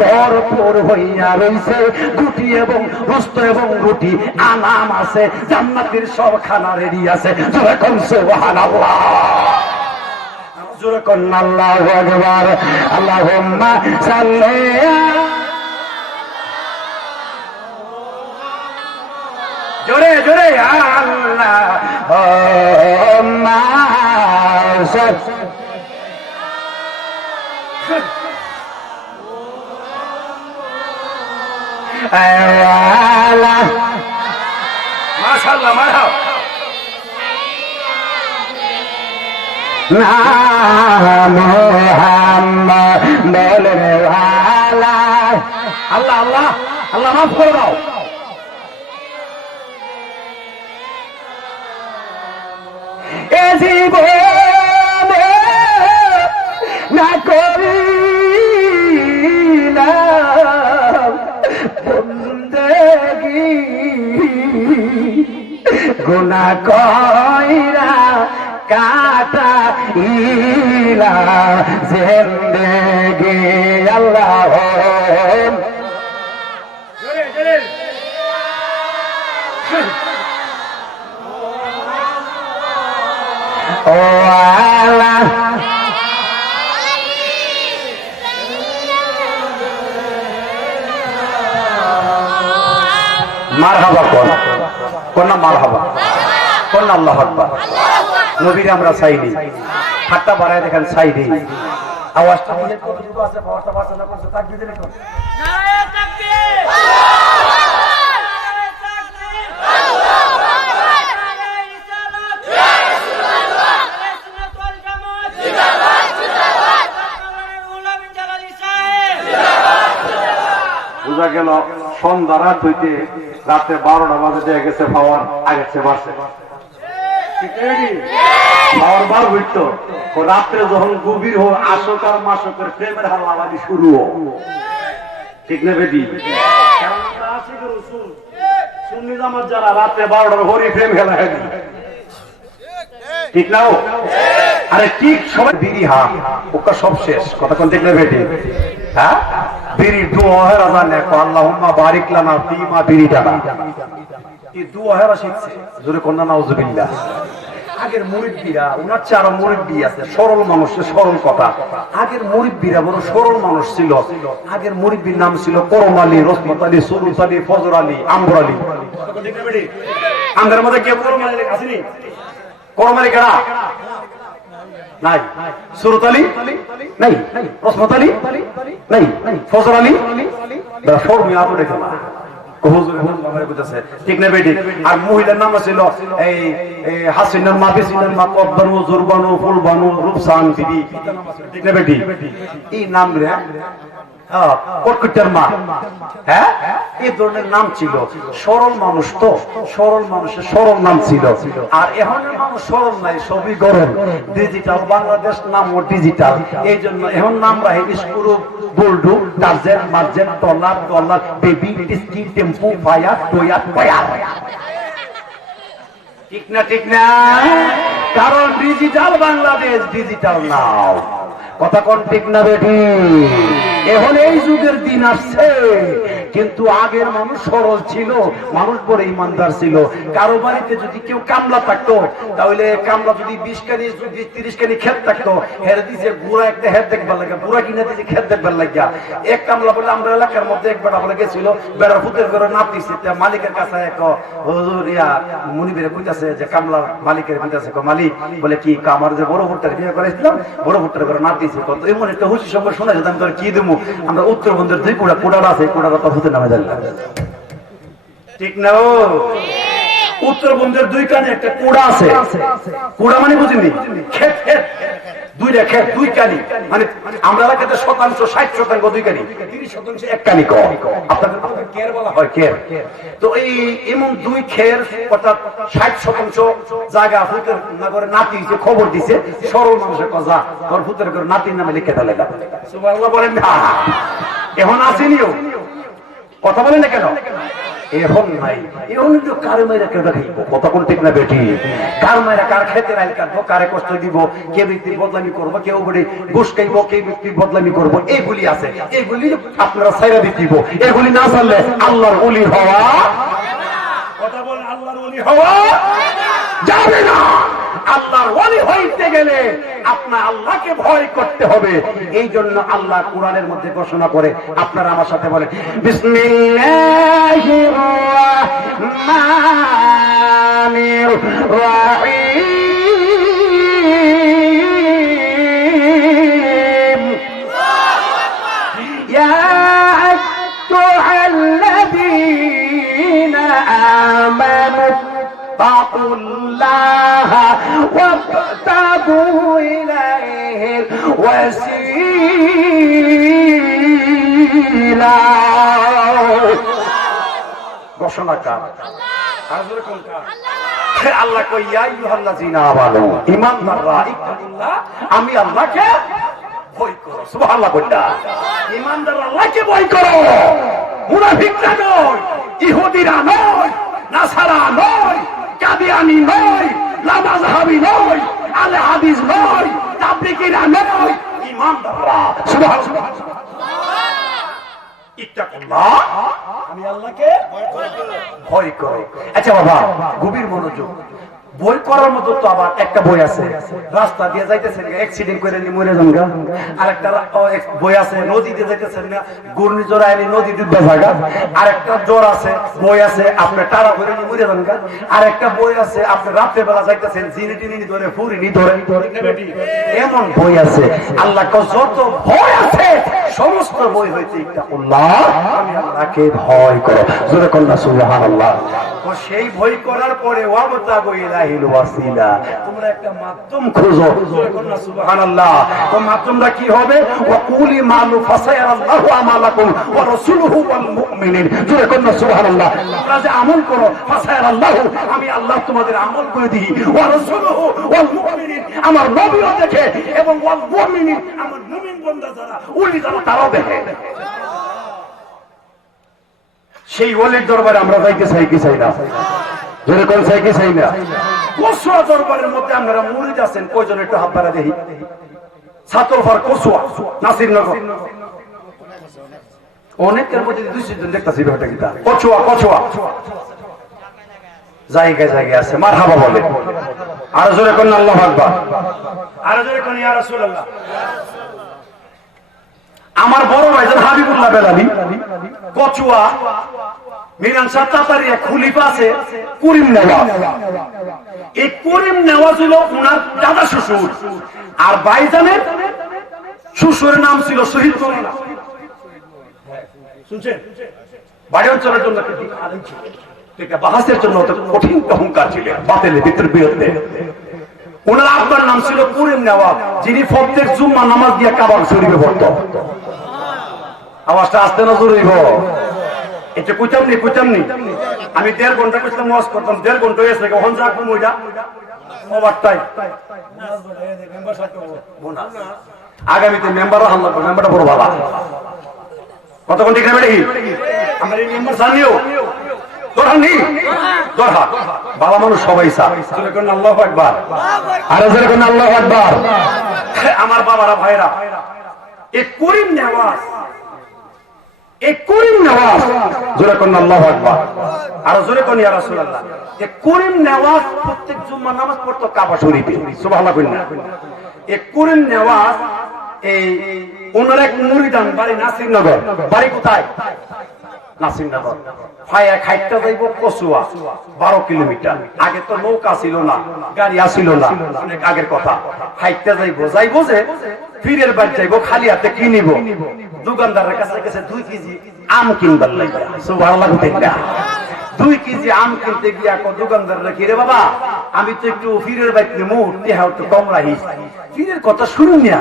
ভরপুর হইয়া রইছে গুটি এবং গোশত এবং রুটি, আনাম আছে, জান্নাতের সব খানা রেডি আছে। যখন সুবহানাল্লাহ, জোরে কোন আল্লাহু আকবার আল্লাহুম্মা সাল্লি জোরে জোরে আল্লাহুম্মা সাল্লি আলা মাশাআল্লাহ মারহাবা মুহাম্মদ বলে ওয়ালা আল্লাহ আল্লাহ আল্লাহ মাফ করে দাও এ জীবনে না করিলাম বন্দেগী গুনাহ কইরা কাটা ইলা জিন্দেগি আল্লাহ জোরে জোরে ও আল্লাহ মারহাবা কোন না মারহাবা কোন না আল্লাহু আকবার নবীরে আমরা চাইনি হাতটা বাড়ায় দেখেন চাইনি আওয়াজটা বলে কতটুকু আছে পাওয়ারটা বাঁচা না করছে তাকবীর দিলে কোন নারায়ে তাকবীর নারায়ে তাকবীর আল্লাহু আকবার নারায়ে রিসালাত ইয়া রাসূলুল্লাহ নারায়ে সুন্নাত ওয়াল জামাত জিন্দাবাদ জিন্দাবাদ বাংলার উলামা জালালি সাহেব জিন্দাবাদ জিন্দাবাদ বুঝা গেল সন্ধ্যা রাত হইতে রাতে 12টা বাজে দিয়ে গেছে পাওয়ার আগের চেয়ে বাড়ছে বার হইতো রাত্রে যখন গভীর হোক আশক আর মাসকের প্রেমের হাল্লাবাদি শুরু হোক ঠিক না বেদি সুন্নি জামাত যারা রাত্রে 12টার হরি প্রেম খেলা হয় ঠিক না আরে ঠিক সময় বিড়ি হা ওকা সব শেষ কথা কোন ঠিক না বেদি হ্যাঁ বিড়ি দুয়াহের আজান দেখো আল্লাহুম্মা বারিক লানা ফিমা বিড়ি ডানা এই দুয়াহেরা শিখছে জোরে কন্যা নাউজুবিল্লাহ আগের মুরিব্বিরা উনার চেয়ে আরো মুরিব্বি আছে সরল মানুষের সরল কথা আগের মুরিব্বিরা বড় সরল মানুষ ছিল আগের মুরিব্বির নাম ছিল করম আলী রহমত আলী সুলুত আলী ফজর আলী আম্বর আলী আমাদের মধ্যে কেউ করম আলী আসেনি করম আলী কারা নাই সুরত আলী নাই রহমত আলী নাই ফজর আলী সরমি আতো দেখে না ঠিক না বেটি আর মহিলার নাম ছিল এই হাসিনার মা বেসিনার মা কব্বানু জুরবানু ফুলবানু রূপসান বিবি ঠিক না বেটি এই নাম রে কটকটার মা হ্যাঁ এই ধরনের নাম ছিল সরল মানুষ তো সরল মানুষের সরল নাম ছিল আর এখন মানুষ সরল নাই সবই গরম ডিজিটাল বাংলাদেশ নাম ডিজিটাল এই জন্য এখন নাম রাখে স্ক্রু বুলডু টার্জেন মার্জেন টলার টলার বেবি টিস্কি টেম্পু ফায়ার টয়ার ফায়ার ঠিক না কারণ ডিজিটাল বাংলাদেশ ডিজিটাল নাও কথা কোন ঠিক না বেটি এখন এই যুগের দিন আসছে কিন্তু আগের মানুষ সরল ছিল মানুষ বড় ইমানদার ছিল কারো বাড়িতে যদি কেউ কামলা থাকতো তাহলে কামলা যদি 20 কানি 30 কানি ক্ষেত থাকতো হেরে দিছে বুড়া একটা হেড দেখবার লাগে বুড়া কিনে দিছে ক্ষেত দেখবার লাগিয়া এক কামলা বলে আমরা এলাকার মধ্যে এক বেটা বলে গেছিল বেড়ার ফুতের করে নাতিছে মালিকের কাছে এক হুজুর ইয়া মুনিবের কইতাছে যে কামলা মালিকের কইতাছে মালিক বলে কি আমার যে বড় ভুট্টার বিয়ে করেছিলাম বড় ভুট্টার করে নাতিছে কত এমন একটা খুশি সঙ্গে শোনা যেতাম তোর কি দেবো আমরা উত্তরবঙ্গের দুই কুড়া আছে কুড়াটা হতে নামে যাবে ঠিক না উত্তরবঙ্গের দুই কানে একটা কুড়া আছে কুড়া মানে বুঝিনি ক্ষেত ক্ষেত দুইটা ক্ষেত দুই কানি মানে আমরা এলাকাতে 60% দুই কানি 30% এক কানি কম আপনাদের কের বলা হয় কের তো এই এমন দুই খের অর্থাৎ 60% জায়গা ফুতের নগরে নাতি যে খবর দিছে সরল মানুষের কথা তোর ফুতের করে নাতির নামে লিখে দেয় সুবহানাল্লাহ বলেন না এখন আসেনিও কথা বলেন না কেন এখন নাই এখন তো কার মাইরা কেউ দেখাইব কথা কোন ঠিক না বেটি কার মাইরা কার খেতে রাইল কাটবো কারে কষ্ট দিব কে ব্যক্তির বদলামি করবো কেউ বলে ঘুষ খাইব কে ব্যক্তির বদলামি করবো এইগুলি আছে এইগুলি আপনারা ছাইরা দিব এগুলি না ছাড়লে আল্লাহর ওলি হওয়া কথা বলেন আল্লাহর ওলি হওয়া যাবে না আল্লাহর ওলি হইতে গেলে আপনার আল্লাহকে ভয় করতে হবে। এই জন্য আল্লাহ কোরআনের মধ্যে ঘোষণা করে, আপনারা আমার সাথে বলেন বিসমিল্লাহির রাহমানির রাহিম। ইয়া আইয়ুহাল্লাযীনা আমানু তাকুল্লাহা ওয়াবতাগু ইলাইহিল ওয়াসিলা। ঘোষণাকার আল্লাহ কই ইয়া আইয়ুহাল্লাযীনা আমানু, ঈমানদাররা ইত্তাকুল্লাহ, আমি আল্লাহকে ভয় করো। সুবহানাল্লাহ কইলা, ঈমানদাররা আল্লাহকে ভয় করো। মুনাফিকরা নয়, ইহুদিরা নয়, নাসারা নয়, কাদিয়ানি নয়, লামাযহাবি নয়, আলে হাদিস নয়, তাবলিগীরা নয়, ঈমানদাররা। সুবহানাল্লাহ, ইত্তাকুল্লাহ, আমি আল্লাহকে ভয় করো। আচ্ছা বাবা, গভীর মনোযোগ। বই করার মতো তো আবার একটা বই আছে, রাস্তা দিয়ে যাইতেছেন অ্যাক্সিডেন্ট করে নিয়ে মরে যান। আর একটা বই আছে, নদী দিয়ে যাইতেছেন না, ঘূর্ণিঝড় আইনি নদী ডুবে যাগা। আর একটা জ্বর আছে, বই আছে আপনি টাড়া করে নিয়ে মরে যান। আর একটা বই আছে, আপনি রাত্রে বেলা যাইতেছেন জিনি টিনি ধরে ফুরিনি ধরে। এমন বই আছে। আল্লাহ যত ভয় আছে সমস্ত বই হইতে ইত্তাকুল্লাহ, আমি আল্লাহকে ভয় করো। জোরে কন্যা সুবহানাল্লাহ। তো সেই ভয় করার পরে ওয়াবতাগু ইলাইহিল ওয়াসিলা, তোমরা একটা মাধ্যম খোঁজো। জোরে কন্যা সুবহানাল্লাহ। তো মাধ্যমটা কি হবে? ওয়াকুলি মালু ফাসায়ারাল্লাহু আমালাকুম ওয়া রাসূলুহু ওয়াল মুমিনিন। জোরে কন্যা সুবহানাল্লাহ। তোমরা যে আমল করো, ফাসায়ারাল্লাহু, আমি আল্লাহ তোমাদের আমল করে দিই, ওয়া রাসূলুহু ওয়াল মুমিনিন, আমার নবীও দেখে, এবং ওয়াল মুমিনিন, আমার মুমিন বান্দা যারা ওলি যারা তারাও দেখে। সেই ওলির দরবারে আমরা যাইতে চাই কি চাই না? জোরে কোন চাই কি চাই না? কসুয়া দরবারের মধ্যে আপনারা মুরিদ আছেন কয়জন? একটু হাত বাড়া দেখি। ছাত্রফার কসুয়া, নাসিরনগর, অনেকের মধ্যে 200 জন দেখতেছি। কচুয়া কচুয়া জায়গায় জায়গায় আছে। মারহাবা বলে। আর জোরে কোন আল্লাহু আকবার। আর জোরে কোন ইয়া রাসূলুল্লাহ। আমার বড় ভাইজান হাবিবুল্লাহ বেলালি কচুয়া মিরান সাত্তারি এক খলিফা আছে করিম নেওয়াজ। এই করিম নেওয়াজ হলো ওনার দাদা শ্বশুর, আর ভাইজানের শ্বশুরের নাম ছিল শহীদ মৌলানা। শুনছেন? বাড়ি অঞ্চলের জন্য বাহাসের জন্য কঠিন অহংকার ছিলেন, বাতিলের ভিতর বিরুদ্ধে। ওনার আব্বার নাম ছিল করিম নেওয়াজ, যিনি প্রত্যেক জুম্মা নামাজ দিয়ে কাবার শরীফে পড়ত। আওয়াজটা আসতে না জরুরি হোক। এটা কুচামনি কুচামনি। আমি 1.5 ঘন্টা কইছিলাম ওয়াজ করতাম, 1.5 ঘন্টা হয়েছে। ওখান যাকবো মইটা ওভারটাই। আগামীতে মেম্বার হাল্লা করবো, মেম্বারটা বড় বাবা। কতক্ষণ ঠিক নেবে দেখি? আমরা এই মেম্বার জানিও দরহানি দরহা বাবা মানুষ সবাই চায়। আল্লাহু আকবার। আর জোরে কোন আল্লাহু আকবার। আমার বাবারা ভাইরা, এই করিম নেওয়াজ, এই করিম নেওয়াজ, জোরে কোন আল্লাহু আকবার। আর জোরে কোন ইয়া রাসূলুল্লাহ। এই করিম নেওয়াজ প্রত্যেক জুম্মা নামাজ পড়তো কাবা শরীফে। সুবহানাল্লাহ কইনা। এই করিম নেওয়াজ এই ওনার এক মুরিদান, বাড়ি নাসিরনগর। বাড়ি কোথায়? নাসিরনগর। ফায়া খাইতে যাইব কচুয়া 12 কিলোমিটার। আগে তো নৌকা ছিল না, গাড়ি আসিল না, অনেক আগের কথা। খাইতে যাইব যে ফিরের বাড়ি যাইব, খালি হাতে কি নিব? দোকানদারের কাছে গেছে 2 কেজি আম কিনবার লাগে। সুবহানাল্লাহ। 2 কেজি আম কিনতে গিয়া দোকানদার রাখি, রে বাবা আমি তো একটু ফিরের বাইক নিমু, টেহা একটু কম রাখিস। ফিরের কথা শুনুন না,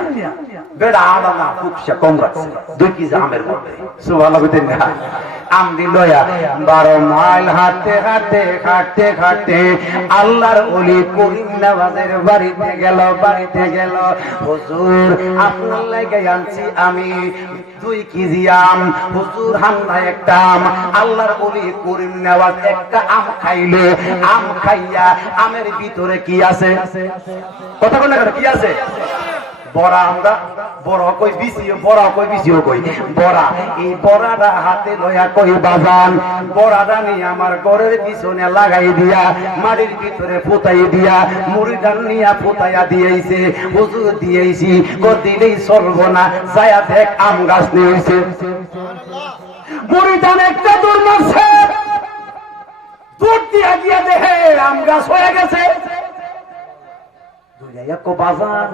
বেড়া আড়া না ফুকসা কম রাখছে 2 কেজি আমের মধ্যে। সুবহানাল্লাহ। আম দিল 12 মাইল হাঁটতে হাঁটতে হাঁটতে হাঁটতে আল্লাহর ওলি করিম নেওয়াজের বাড়িতে গেল। বাড়িতে গেল, হুজুর আপনার লাগে আনছি আমি 2 কেজি আম। হুজুর হামনা একটা আম। আল্লাহর ওলি করিম নেওয়াজ একটা আম খাইলো। আম খাইয়া আমের ভিতরে কি আছে? কথা কোন কি আছে? বড়া আমরা বড় কই বিসিও বড় কই বিসিও কই বড়া এই বড়াটা হাতে লয়া কই বাজান বড়াটা নিয়ে আমার ঘরের পিছনে লাগাই দিয়া মাটির ভিতরে ফুটাই দিয়া মুড়িটা নিয়া ফুটাইয়া দিয়েছে হুজুর দিয়েছি কো দিলেই চলবো না যায়া দেখ আম গাছ নিয়েছে মুড়িটা একটা দূর মারছে দূর দিয়া গিয়া দেখে আম গাছ হয়ে গেছে বাজান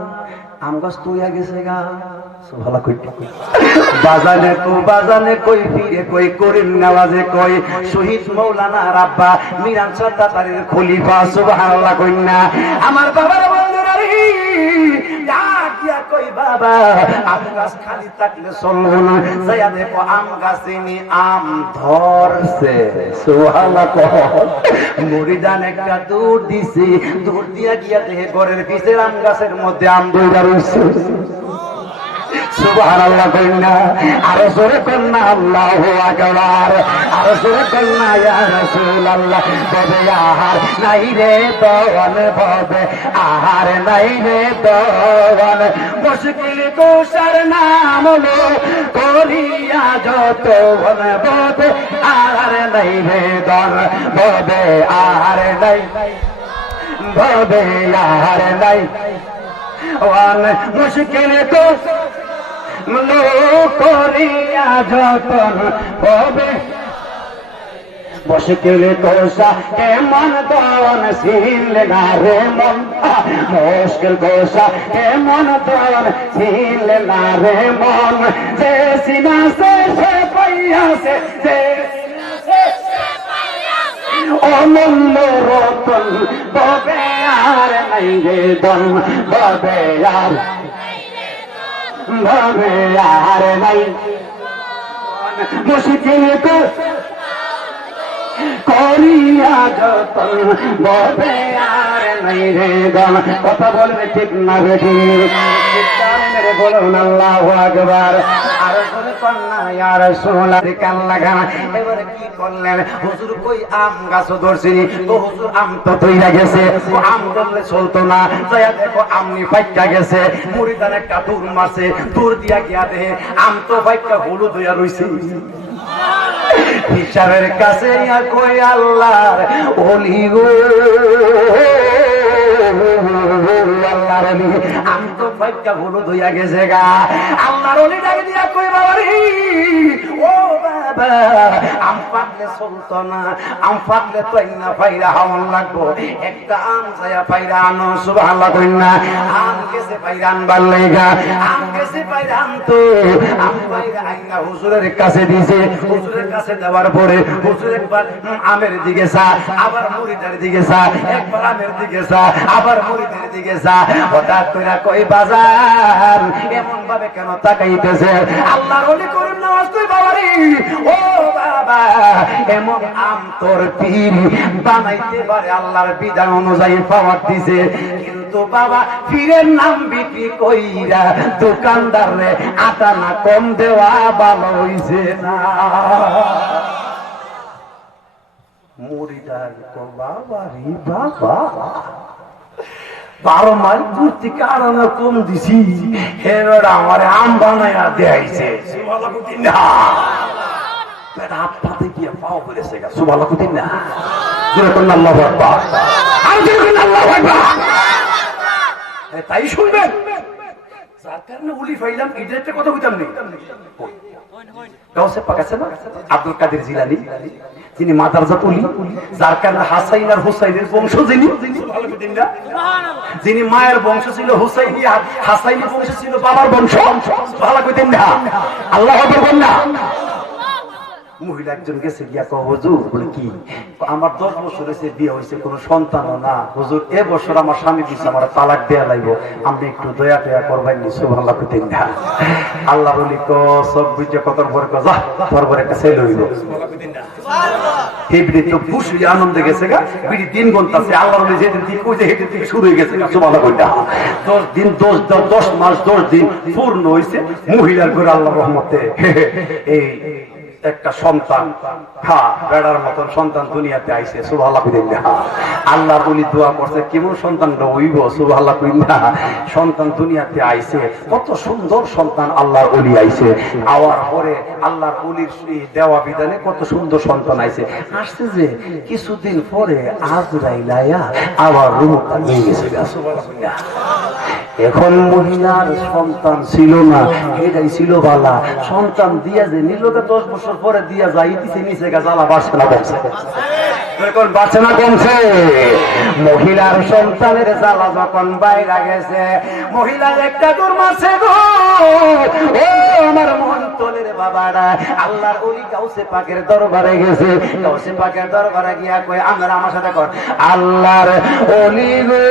আম গাছ তুইয়া গেছে গা ভালো কই বাজানে তো বাজানে কই ফিরে কই করিম নওয়াজে কই শহীদ মৌলানা রাব্বা মিরান সত্তাতারের খলিফা সুবহানাল্লাহ কইনা আমার বাবার বন্ধুরা রে ডাক দিয়া কই বাবা আম গাছ খালি থাকলে চলবো না যাইয়া দেখো আম গাছেনি আম ধরছে সুবহানাল্লাহ মুরিদান একটা দূর দিছে দূর দিয়া গিয়া দেখে ঘরের পিছের আম গাছের মধ্যে আম দৌড়া রয়েছে সুবহানাল্লাহ কইনা আর জোরে কন্না আল্লাহু আকবার আর জোরে কন্না ইয়া রাসূলুল্লাহ ববে আহার নাই রে দওয়ান ববে আহার নাই রে দওয়ান মুশকিল কোশার নাম লো করিয়া যত ববে আহার নাই রে দওয়ান ববে আহার নাই ববে আহার নাই ওয়ান মুশকিল কোশ লো করিয়া যতন হবে মুশকিল কোশা কেমন দন ছিলে না রে মন মুশকিল কোশা কেমন দন ছিলে না রে মন যে সিনা সে পাইয়াছে যে অমূল্য রতন ববে আর নাই রে দন ববে আর ববে আর নাই মুশকিল করিয়া যতন ববে আর নাই রে দন কথা বলবে ঠিক না বেটি মেরে বলুন আল্লাহু আকবার আর করে কন্যা ইয়া রাসূলুল্লাহ কান লাগানা এবারে কি করলেন হুজুর কই আম গাছ ধরছিনি ও হুজুর আম তো তৈরা গেছে ও আম ধরলে চলতো না যায়া দেখো আমনি ফাইটা গেছে মুরিদান একটা দূর মারছে দূর দিয়া গিয়া দেখে আম তো ফাইটা হলুদ হইয়া রইছে হিসাবের কাছে কই আল্লাহর ওলি গো আল্লাহর ওলি আম তো ফাইটা হলুদ হইয়া গেছে গা আল্লাহর ওলি ডাক দিয়া কই বাবা রে ও বাবা আম পাকলে চলতো না আম পাকলে তো না ফাইরা হাওয়ান লাগবো একটা আম যায়া ফাইরা আনো সুবহানাল্লাহ কইনা আম গেছে ফাইরা আনবার লাগা আম গেছে ফাইরা আনতো আম ফাইরা আইনা হুজুরের কাছে দিয়েছে হুজুরের কাছে দেওয়ার পরে হুজুর একবার আমের দিকে চা আবার মুরিদের দিকে চা একবার আমের দিকে চা আবার মুরিদের দিকে চা হঠাৎ কইরা কই বাজার এমন ভাবে কেন তাকাইতেছে আল্লাহর ওলি করিম নামাজ কই বাবারে ও বাবা এমন আম তোর পীর বানাইতে পারে আল্লাহর বিধান অনুযায়ী পাওয়ার দিছে কিন্তু বাবা পীরের নাম বিক্রি কইরা দোকানদার রে আটা না কম দেওয়া ভালো হইছে না মুরিদার তো বাবা রে বাবা 12 মাইল দূর থেকে আড়ানো কম দিছি হেরা আমার আম বানাইয়া দেয়াইছে সুবহানাল্লাহ না বেটা আপনাতে গিয়ে পাও করেছে গা সুবহানাল্লাহ না জোরে কোন আল্লাহু আকবার আর জোরে কোন আল্লাহু আকবার তাই শুনবেন যার কারণে উলি ফাইলাম ইডেতে কথা কইতাম নেই গাউসে পাকাছে না আব্দুল কাদের জিলানী যিনি মাদারজাত উলি যার কারণে হাসাইন আর হুসাইনের বংশ যিনি মায়ের বংশ ছিল হুসাইনি আর হাসাইনি বংশ ছিল বাবার বংশ ভালো কইতেন না আল্লাহু আকবার না মহিলা একজন গেছে গিয়া কও হুজুর বলে কি আমার 10 বছর হইছে বিয়ে হইছে কোনো সন্তান না হুজুর এ বছর আমার স্বামী দিছে আমার তালাক দেয়া লাগবে আপনি একটু দয়া দয়া করবেন নি সুবহানাল্লাহ কইতেন না আল্লাহর ওলি কো সব বুঝে কতর পরে কো যা পরপরে একটা ছেলে হইব সুবহানাল্লাহ কইতেন না এই বিড়ি তো খুশি আনন্দে গেছে গা বিড়ি 3 ঘন্টা আছে আল্লাহর ওলি যেদিন দিন কই যে হেদিন থেকে শুরু হয়ে গেছে সুবহানাল্লাহ কইতা 10 দিন 10 মাস 10 দিন পূর্ণ হইছে মহিলার ঘরে আল্লাহর রহমতে এই একটা সন্তান, হ্যাঁ বেড়ার মতন সন্তান দুনিয়াতে আইছে, সুবহানাল্লাহ। আল্লাহর ওলি দোয়া করছে কেমন সন্তানটা হইব, সুবহানাল্লাহ। সন্তান দুনিয়াতে আইছে, কত সুন্দর সন্তান আল্লাহর ওলি আইছে। আওয়ার পরে আল্লাহর ওলির দেওয়া বিধানে কত সুন্দর সন্তান আইছে। আসছে যে কিছুদিন পরে আজরাইল আয়া আবার রূহটা নিয়ে গেছে, সুবহানাল্লাহ। এখন মহিলার সন্তান ছিল না, এটাই ছিল বালা। সন্তান দিয়া যে নিলকে 10 বছর পরে দিয়া যাই দিছে, নিচে গা জ্বালা বাড়ছে না কমছে? এখন বাড়ছে না কমছে? মহিলার সন্তানের জ্বালা যখন বাইরে গেছে, মহিলার একটা দূর মাসে গো, ও আমার মন্তলের বাবারা, আল্লাহর ওলি গাউসে পাকের দরবারে গেছে। গাউসে পাকের দরবারে গিয়া কয়, আমরা আমার সাথে কর, আল্লাহর ওলি গো,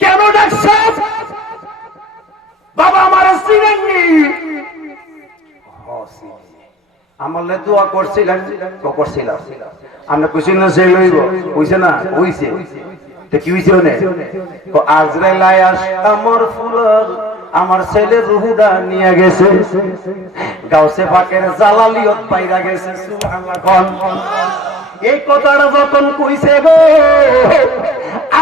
কেন ডাকছে বাবা? আমার চিনেননি? আমার দোয়া করছিলেন, করছিলাম। আমরা কইছি না সে লইব, কইছে না, হইছে। কি হইছে? আজরাইল আয়াস আমার ফুলর আমার ছেলের রুহুটা নিয়ে গেছে, গাউসে পাকের জালালিয়ত পাইরা গেছে, সুবহানাল্লাহ। এই কথাটা যখন কইছে গো,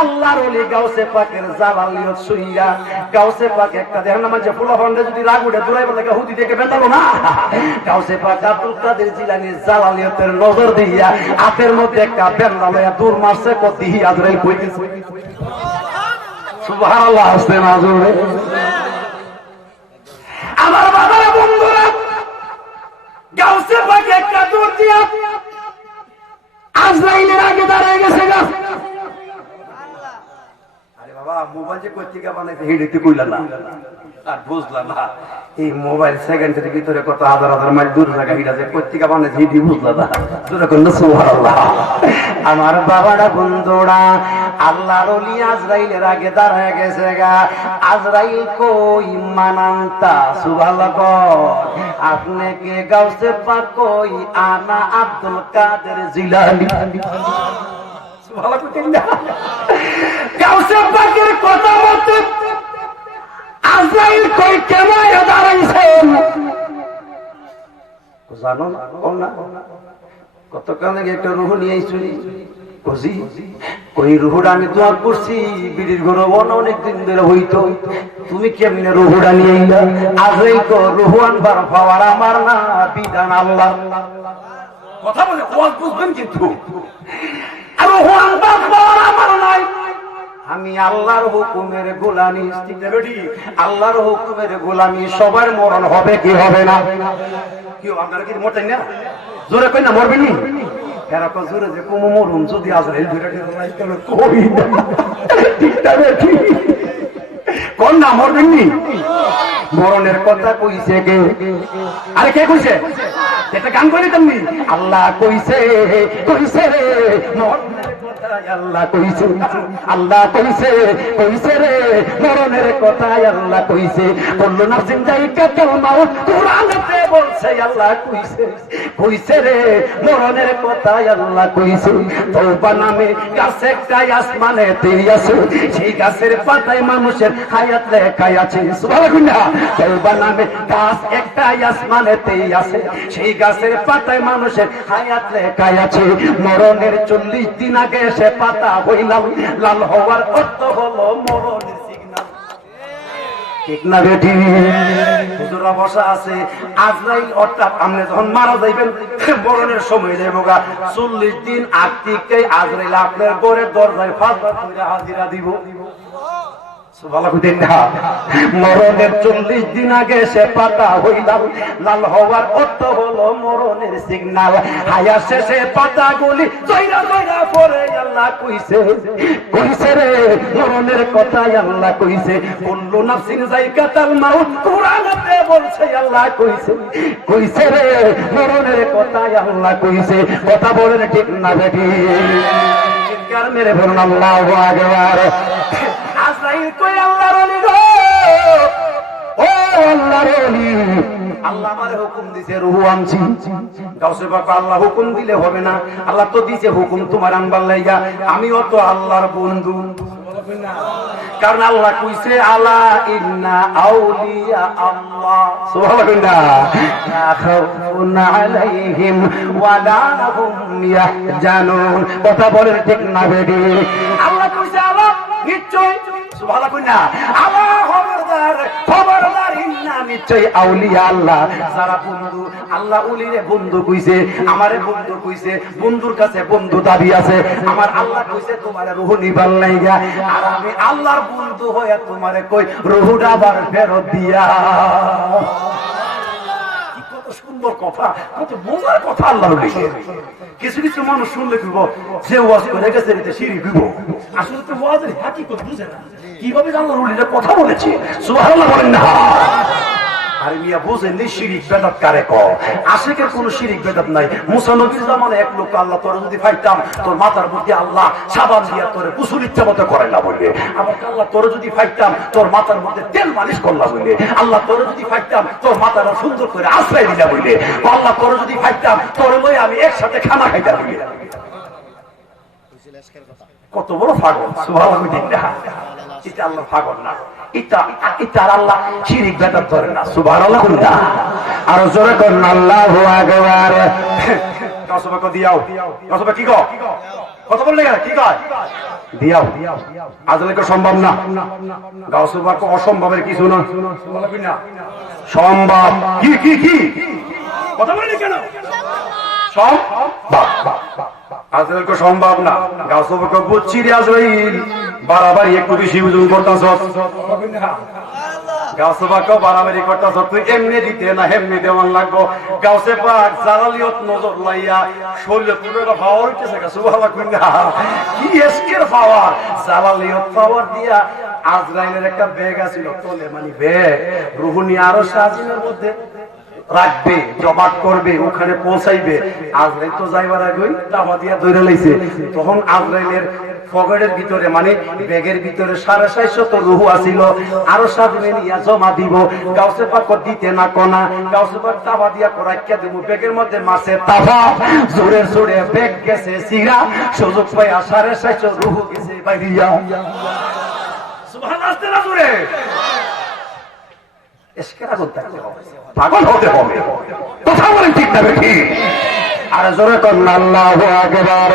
আল্লাহর ওলি গাউসে পাকের জালালিয়ত শুইরা, গাউসে পাক একটা দেখেন না মানে ফুলা ফান্ডে যদি রাগ উঠে দূরাইবার লাগে হুদি দেখে বেতালো না, গাউসে পাক আব্দুল কাদের জিলানী জালালিয়তের নজর দিয়া হাতের মধ্যে একটা বেন্দা লইয়া দূর মারছে, কত হি আজরাইল কই গেছে, সুবহানাল্লাহ। আসতে না জোরে আমার বাবারা, বন্ধুরা, গাউসে পাক একটা দূর দিয়া আজরাইলের আগে দাঁড়ায় গেছে গা। আরে বাবা, মোবাইল যে পত্রিকা বানাইতে হেঁটে কইলা না আর বুঝলা না, এই মোবাইল সেকেন্ডের ভিতরে কত হাজার হাজার মাইল দূর জায়গা হিটা যে পত্রিকা বানাইতে হেঁটে বুঝলা না, তোরা কোন সুবহানাল্লাহ। আমার বাবারা, বন্ধুরা, আল্লাহর ওলি আজরাইলের আগে দাঁড়ায় গেছে গা। আজরাইল কই মানান্তা, সুবহানাল্লাহ। আপনি কে? গাউসে পাক কই, আনা আব্দুল কাদের জিলানী, সুবহানাল্লাহ। গাউসে পাকের কথা মতে আজরাইল কই কেমন দাঁড়াইছেন জানো না? কতকাল আগে একটা রুহ নিয়ে আইছি, কজি কই রুহুটা আমি দোয়া করছি, বিড়ির ঘর অনেকদিন ধরে হইতো, তুমি কেমনে রুহুটা নিয়ে আইলা? আজরাইল কো রুহু আনবার পাওয়ার আমার না, বিধান আল্লাহ। কথা বলে ওয়াজ বুঝবেন কিন্তু, আর রুহু আনবার পাওয়ার আমার নাই, আমি আল্লাহর হুকুমের গোলামি। আল্লাহর হুকুমের গোলামি, সবার মরণ হবে কি হবে না? কেউ আপনারা কি মরতেন না? জোরে কই না মরবেন নি? এরকম জোরে যে কুমু মরুম যদি আজরাইল ধরে কই না, ঠিক আছে ঠিক কোন না মরবেন নি? মরণের কথা কইছে কে? আরে কে কইছে? এটা গান করি তুমি? আল্লাহ কইছে, কইছে রে মরণের কথা, আল্লাহ কইছে, আল্লাহ কইছে, কইছে রে মরণের কথা, আল্লাহ কইছে। বললো না জিন্দাই কাতাল মাউত, কুরআনেতে বলছে আল্লাহ কইছে, কইছে রে মরণের কথা, আল্লাহ কইছে। তওবা নামে গাছ একটা আসমানেতে আছে, সেই গাছের পাতায় মানুষের হায়াত লেখা আছে, সুবহানাল্লাহ। তওবা নামে গাছ একটা আসমানেতে আছে, সেই গাছের পাতায় মানুষের হায়াত লেখা আছে। মরণের 40 দিন আগে সে পাতা হইলাম লাল হওয়ার অর্থ হলো মরণের সিগন্যাল, ঠিক না বেটি? হুজুরা বসা আছে, আজরাইল অর্থাৎ আপনি যখন মারা যাইবেন, মরণের সময় যাইবগা, 40 দিন আগ থেকে আজরাইল আপনার ঘরের দরজায় ফাঁসবার করে হাজিরা দিব। মরণের 40 দিন আগে সে পাতা হইলাম লাল হওয়ার অর্থ হলো মরণের সিগন্যাল। হায়া শেষে পাতা গুলি জয়রা জয়রা পরে আল্লাহ কইছে, কইছে রে মরণের কথা, আল্লাহ কইছে। কুল্লু নাফসিন যায়কাতুল মাউত, কুরআনেতে বলছে আল্লাহ কইছে, কইছে রে মরণের কথা, আল্লাহ কইছে। কথা বলেন ঠিক না বেটি? চিৎকার মেরে বলুন আল্লাহু আকবার। আজরাইল কই আল্লাহর ওলি গো, আল্লাহর ওলি আল্লাহ আমারে হুকুম দিছে রুহু আনছি গাউসে পাক আল্লাহ হুকুম দিলে হবে না আল্লাহ তো দিছে হুকুম তোমার আনবার লাইগা আমিও তো আল্লাহর বন্ধু কারণ আল্লাহ কইছে আলা ইন্না আউলিয়া আল্লাহ সুবহানাল্লাহ লা খাউফুন আলাইহিম ওয়া লা হুম ইয়াহজানুন কথা বলেন ঠিক না বেডি আল্লাহ কইছে আল্লাহ নিশ্চয় সুবহানাল্লাহ আল্লাহ খবরদার ইন্না নিশ্চয় আউলিয়া আল্লাহ যারা বন্ধু আল্লাহ ওলিরে বন্ধু কইছে আমারে বন্ধু কইছে বন্ধুর কাছে বন্ধু দাবি আছে আমার আল্লাহ কইছে তোমারে রূহ নিবার লাইগা আর আমি আল্লাহর বন্ধু হয়ে তোমারে কই রূহটা আবার ফেরত দিয়া কি কত সুন্দর কথা কত মজার কথা আল্লাহ লিখে কিছু কিছু মানুষ শুনলে দিব যে ওয়াজ করে গেছে এতে শিরক দিব আসলে তো ওয়াজের হাকিকত বুঝে না কিভাবে আল্লাহর ওলিরা কথা বলেছে সুবহানাল্লাহ বলেন না আরে মিয়া বুঝেন নি শিরিক বেদাত কারে কয় আশিকের কোনো শিরিক বেদাত নাই মুসা নবীর জামানে এক লোক আল্লাহ তোর যদি পাইতাম তোর মাথার মধ্যে আল্লাহ সাবান দিয়া তোরে গোসল ইচ্ছা মতো করাই না বললে আমার আল্লাহ তোর যদি পাইতাম তোর মাথার মধ্যে তেল মালিশ করলাম বললে আল্লাহ তোর যদি পাইতাম তোর মাথাটা সুন্দর করে আশ্রয় দিলা বললে আল্লাহ তোর যদি পাইতাম তোর লয়ে আমি একসাথে খানা খাইতাম বললে কত বড় পাগল সুবহানাল্লাহ এটা আল্লাহ পাগল না এটা আল্লাহ শিরিক বেদাত ধরে না সুবহানাল্লাহ বলুন আর জোরে করুন আল্লাহু আকবার কাসবা কো দিয়াও কাসবা কি গো কত বললে কি কয় দিয়াও আজলে কো সম্ভব না গাউসবা কো অসম্ভবের কিছু না সুবহানাল্লাহ সম্ভব কি কথা বললি কেন সম্ভব আজরাইল কো সম্ভব না গাউসবা কো বুঝছি রে আজরাইল বাড়াবাড়ি একটু বেশি ওজন করতাছ গাউসে পাক বাড়াবাড়ি করতাছ তুই এমনি দিতে না হেমনি দেওয়ান লাগবো গাউসে পাক জালালিয়ত নজর লাইয়া শরীরে পুরো পাওয়ার হইতেছে সুবহানাল্লাহ কি এসকের পাওয়ার জালালিয়ত পাওয়ার দিয়া আজরাইলের একটা ব্যাগ আছিল তোলে মানে ব্যাগ রুহুনি আরো সাজিনের মধ্যে রাখবে জবাট করবে ওখানে পৌঁছাইবে আজরাইল তো যাইবার আগেই তামা দিয়া ধরে লাইছে তখন আজরাইলের পকেটের ভিতরে মানে ব্যাগের ভিতরে 650 রুহু আছিল আরো সাজিনে নিয়া জমা দিব গাউসে পাক দিতে না কোনা গাউসে পাক তাবা দিয়া রাখিয়া দেব ব্যাগের মধ্যে মাছে তাবা জোরে জোরে ব্যাগ গেছে সিরা সুযোগ পাই 650 রুহু গেছে বাইরিয়া সুবহানাল্লাহ আস্তে না জোরে এসকেরা করতে হবে পাগল হতে হবে কথা বলেন ঠিক না বেঠি আর জোরে করুন আল্লাহু আকবার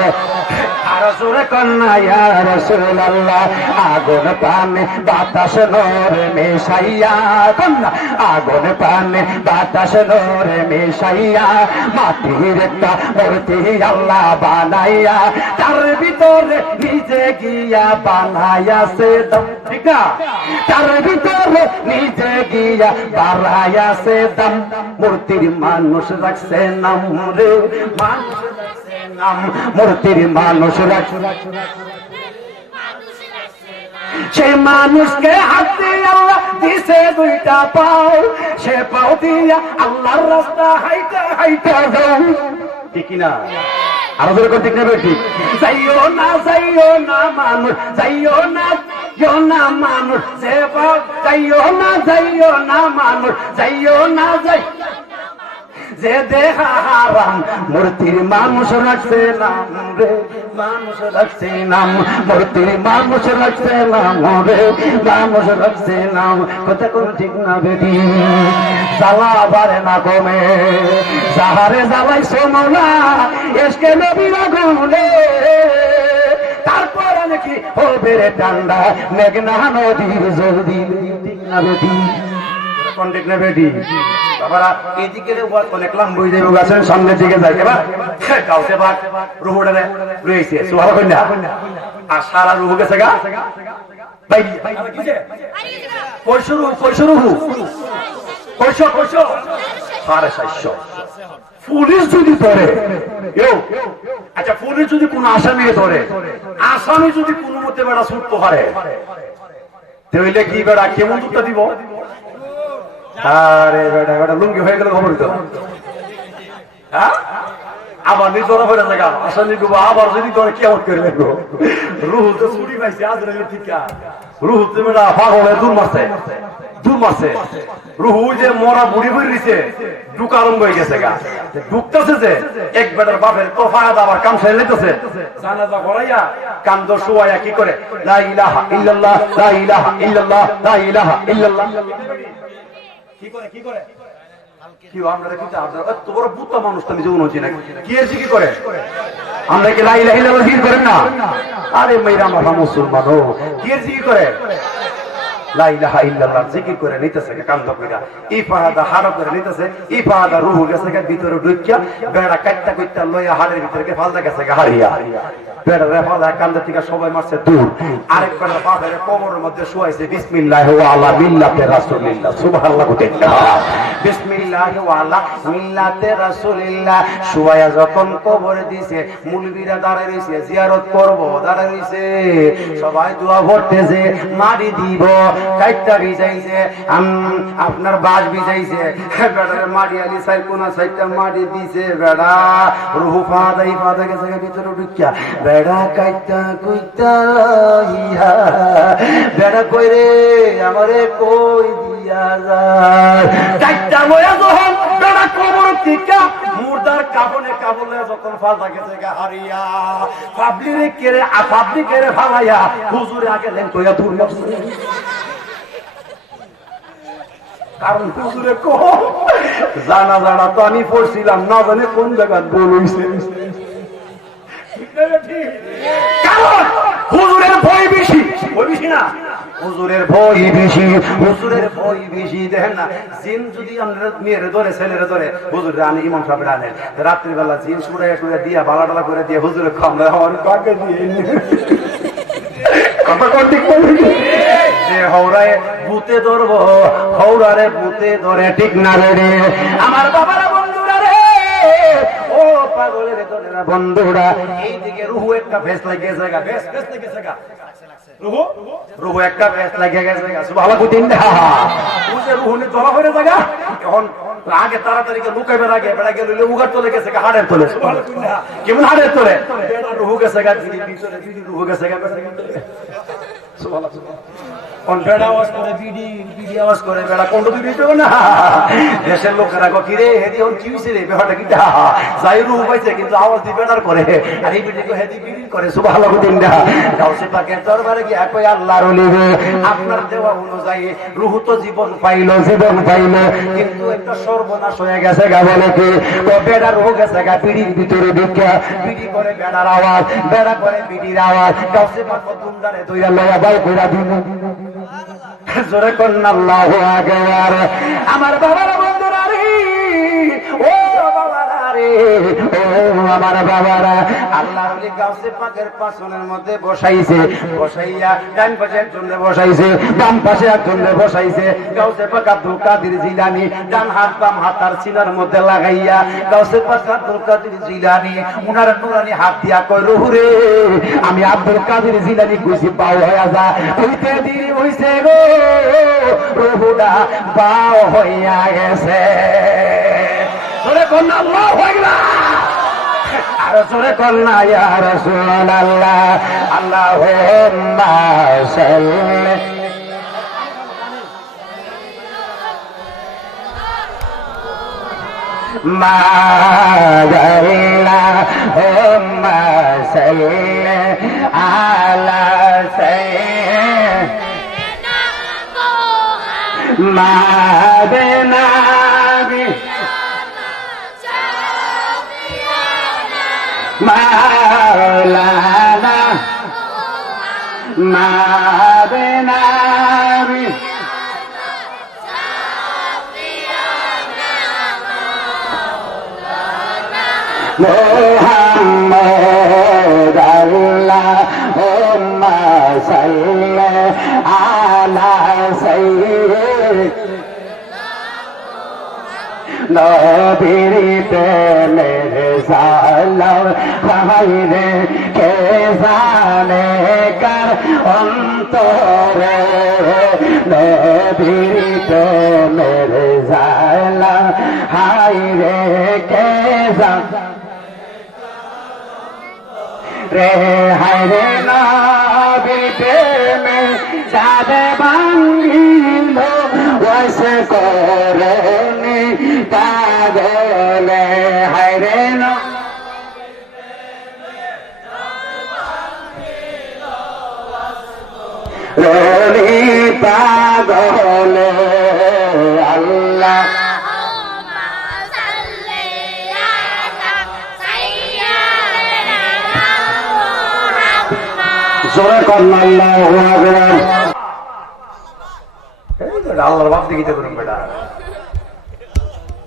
আর জোরে করুন ইয়া রাসূলুল্লাহ আগুন পানে বাতাস নূরে মিশাইয়া কন্না আগুন পানে বাতাস নূরে মিশাইয়া মাটির একটা মূর্তি আল্লাহ বানাইয়া তার ভিতরে নিজে গিয়া বানাইয়াছে দম ঠিক না তার ভিতরে নিজে গিয়া বানাইয়াছে দম মূর্তির মানুষ রাখছে নাম রে মানুষ রাখছে নাম মূর্তির মানুষ রাখছে সেই মানুষকে হাতে আল্লাহ দিছে দুইটা পাও সে পাও দিয়া আল্লাহর রাস্তা হাইটা হাইটা যাও ঠিক না আর ওদের কোন ঠিক না ঠিক যাইও না মানুষ যাইও না মানুষ সে পাও যাইও না মানুষ যাইও না যে দেখা হারাম মূর্তির মানুষ রাখছে নাম রে মানুষ রাখছে নাম মূর্তির মানুষ রাখছে নাম রে মানুষ রাখছে নাম কথা কোন ঠিক না বেটি জ্বালা বারে না কমে যাহারে জ্বালাইছো মৌলা এসকে নবীর আগুনে তারপর নাকি হবে রে ঠান্ডা মেঘনা নদীর জল দিলে ঠিক না বেটি কন্টেক্ট না বেটি বাবারা এইদিকে অনেক লম্বা হয়ে যাবে গাছের সামনের দিকে যাই এবার গাউসে পাক রুহুটা রয়েছে সুবহানাল্লাহ আর সারা রুহু গেছে গা ভাই কয়শো রুহু কয়শো 650 পুলিশ যদি ধরে আচ্ছা পুলিশ যদি কোন আসামি ধরে আসামি যদি কোনো মতে বেড়া ছুটতে পারে তাহলে কি বেড়া কেমন দুধটা দিব আরে বেটা বেটা লুঙ্গি হয়ে গেল খবর তো হ্যাঁ আবার নিজরা হয়ে জায়গা আসলে আবার যদি করে কেমন করবে রুহু তো ছুটি পাইছে আজ ঠিক রুহু তো বেটা পাগল হয়ে দূর মারছে রুহু যে মরা বুড়ি বুড়ি দিছে ডুকা আরম্ভ হয়ে গেছে গা ঢুকতেছে যে এক বেটার বাপের তোফায়া আবার কাম ছেড়ে নিতেছে জানাজা করাইয়া কান্দ শুয়াইয়া কি করে লা ইলাহা ইল্লাল্লাহ লা ইলাহা ইল্লাল্লাহ লা ইলাহা ইল্লাল্লাহ কি করে কি করে কি আমরা কি এত বড় বুদ্ধ মানুষ তো জীবন হচ্ছে না কি এসে কি করে আমরা কি লা ইলাহা ইল্লাল্লাহ জিকির করেন না আরে মেয়েরা আমরা মুসলমান ও কি এসে কি করে লা ইলাহা ইল্লাল্লাহ জিকির করে নিতেছে কান্দ কইরা ইফাদা হারা করে নিতেছে ইফাদা রূহ গেছে ভিতরে ঢুকিয়া বেড়া কাটটা কইতা লইয়া হাড়ের ভিতরে ফালদা গেছে হারিয়া বেড়া ফালদা কান্দ থেকে সবাই মারছে দূর আরেক বেড়া বাপের কবরের মধ্যে শুয়াইছে বিসমিল্লাহি ওয়া আলা মিল্লাতে রাসূলিল্লাহ সুবহানাল্লাহ বিসমিল্লাহি ওয়া আলা মিল্লাতে রাসূলিল্লাহ শুয়ায়া যখন কবরে দিছে মুলবিরা দাঁড়ায় রইছে জিয়ারত করব দাঁড়ায় রইছে সবাই দোয়া পড়তেছে মারি দিব কাইটা ভিজাইছে আপনার বাস ভিজাইছে বেড়ারে মারি আলি সাই কোনা সাইটা মারি দিছে বেড়া রুহু ফাদা গেছে ভিতরে ঢুকিয়া বেড়া কাইটা কইতা ইয়া বেড়া কই রে আমারে কই দিয়া যায় কাইটা লয়া যখন বেড়া কবর থেকে মুর্দার কাবলে যখন ফাদা গেছে হারিয়া পাবলিরে কেরে পাবলিকেরে ফালাইয়া হুজুরে আগে লেন কইয়া দূর লাগছে কারণ হুজুরে কো জানা তো আমি পড়ছিলাম না জানে কোন জায়গা বলইছে কারণ হুজুরের ভয় বেশি না হুজুরের ভয় বেশি দেখেন না জিন যদি আমরা মেয়েরে ধরে ছেলেরে ধরে হুজুর রানি ইমাম সাহেব রানে রাত্রিবেলা জিন সুরে দিয়া বালাডালা করে দিয়ে হুজুরে খামলা হওয়ার কাকে দিয়ে কথা কোন ঠিক বলবি যে হৌরায় ভূতে ধরবো হৌরারে ভূতে ধরে ঠিক না রে আমার বাবারা বন্ধুরা রে ও পাগলের দলেরা বন্ধুরা এইদিকে রুহু একটা ফেস লাগিয়ে জায়গা ফেস লাগিয়ে জায়গা রুহু একটা ফেস লাগিয়ে গেছে সুবহানাল্লাহ কুতিন দা বুঝে রুহু নে ধরা হয়ে জায়গা এখন আগে তাড়াতাড়ি কে লুকাইবার আগে বেড়া গেল উগার চলে গেছে হাড়ের তলে সুবহানাল্লাহ কেমন হাড়ের তলে বেড়া রুহু গেছে গা ভিতরে রুহু গেছে গা সুবহানাল্লাহ কোন বেড়া আওয়াজ করে বিডি আওয়াজ করে বেড়া কোন বিডি তো না দেশের লোকেরা কো কি রে হেদি হন কি হইছে রে বেড়াটা কি যাই রুহ পাইছে কিন্তু আওয়াজ দি বেড়ার করে আর এই বিডি কো হেদি বিডি করে সুবহানাল্লাহ দিনটা গাউসে পাকের দরবারে কি কই আল্লাহর ওলি আপনার দেওয়া অনুযায়ী রুহ তো জীবন পাইলো কিন্তু একটা সর্বনাশ হয়ে গেছে গা বলে কি তো বেড়া রুহ গেছে গা বিডির ভিতরে ঢুকে বিডি করে বেড়ার আওয়াজ বেড়া করে বিডির আওয়াজ গাউসে পাক দুমদারে দইরা লয়া বাই কইরা দিন জোরে কন্না আল্লাহু আকবার আমার বাবার বন্ধুরা রে ও বাবারা রে ও আমার বাবারা আল্লাহর ওলি গাউসে পাকের পাশনের মধ্যে বসাইয়া ডান পাশে একজনে বসাইছে বাম পাশে একজনে বসাইছে গাউসে পাক আব্দুল কাদের জিলানী ডান হাত বাম হাত তার সিনার মধ্যে লাগাইয়া গাউসে পাক আব্দুল কাদের জিলানী উনার নুরানি হাত দিয়া কই রুহু রে আমি আব্দুল কাদের জিলানী কইছি পাও হইয়া যা হইতে দেরি হইছে গো রুহুটা পাও হইয়া গেছে জোরে কন্না আল্লাহু আকবার আর জোরে কন্না ইয়া রাসূলুল্লাহ আল্লাহুম্মা সাল্লি اللهم صل على سيدنا مولانا محمد اللهم صل على سيدنا নবীর প্রেমের সালাম হাইরে কে জানে কার অন্তরে নবীর প্রেমের সালাম হাইরে কে জানে রে হায়রে নবীর প্রেমে চাঁদ ভাঙিল রলি পাগলে আল্লাহ জোরে কন্যা আল্লাহু আকবার। আল্লাহর বাপ দিকে করুন বেটা,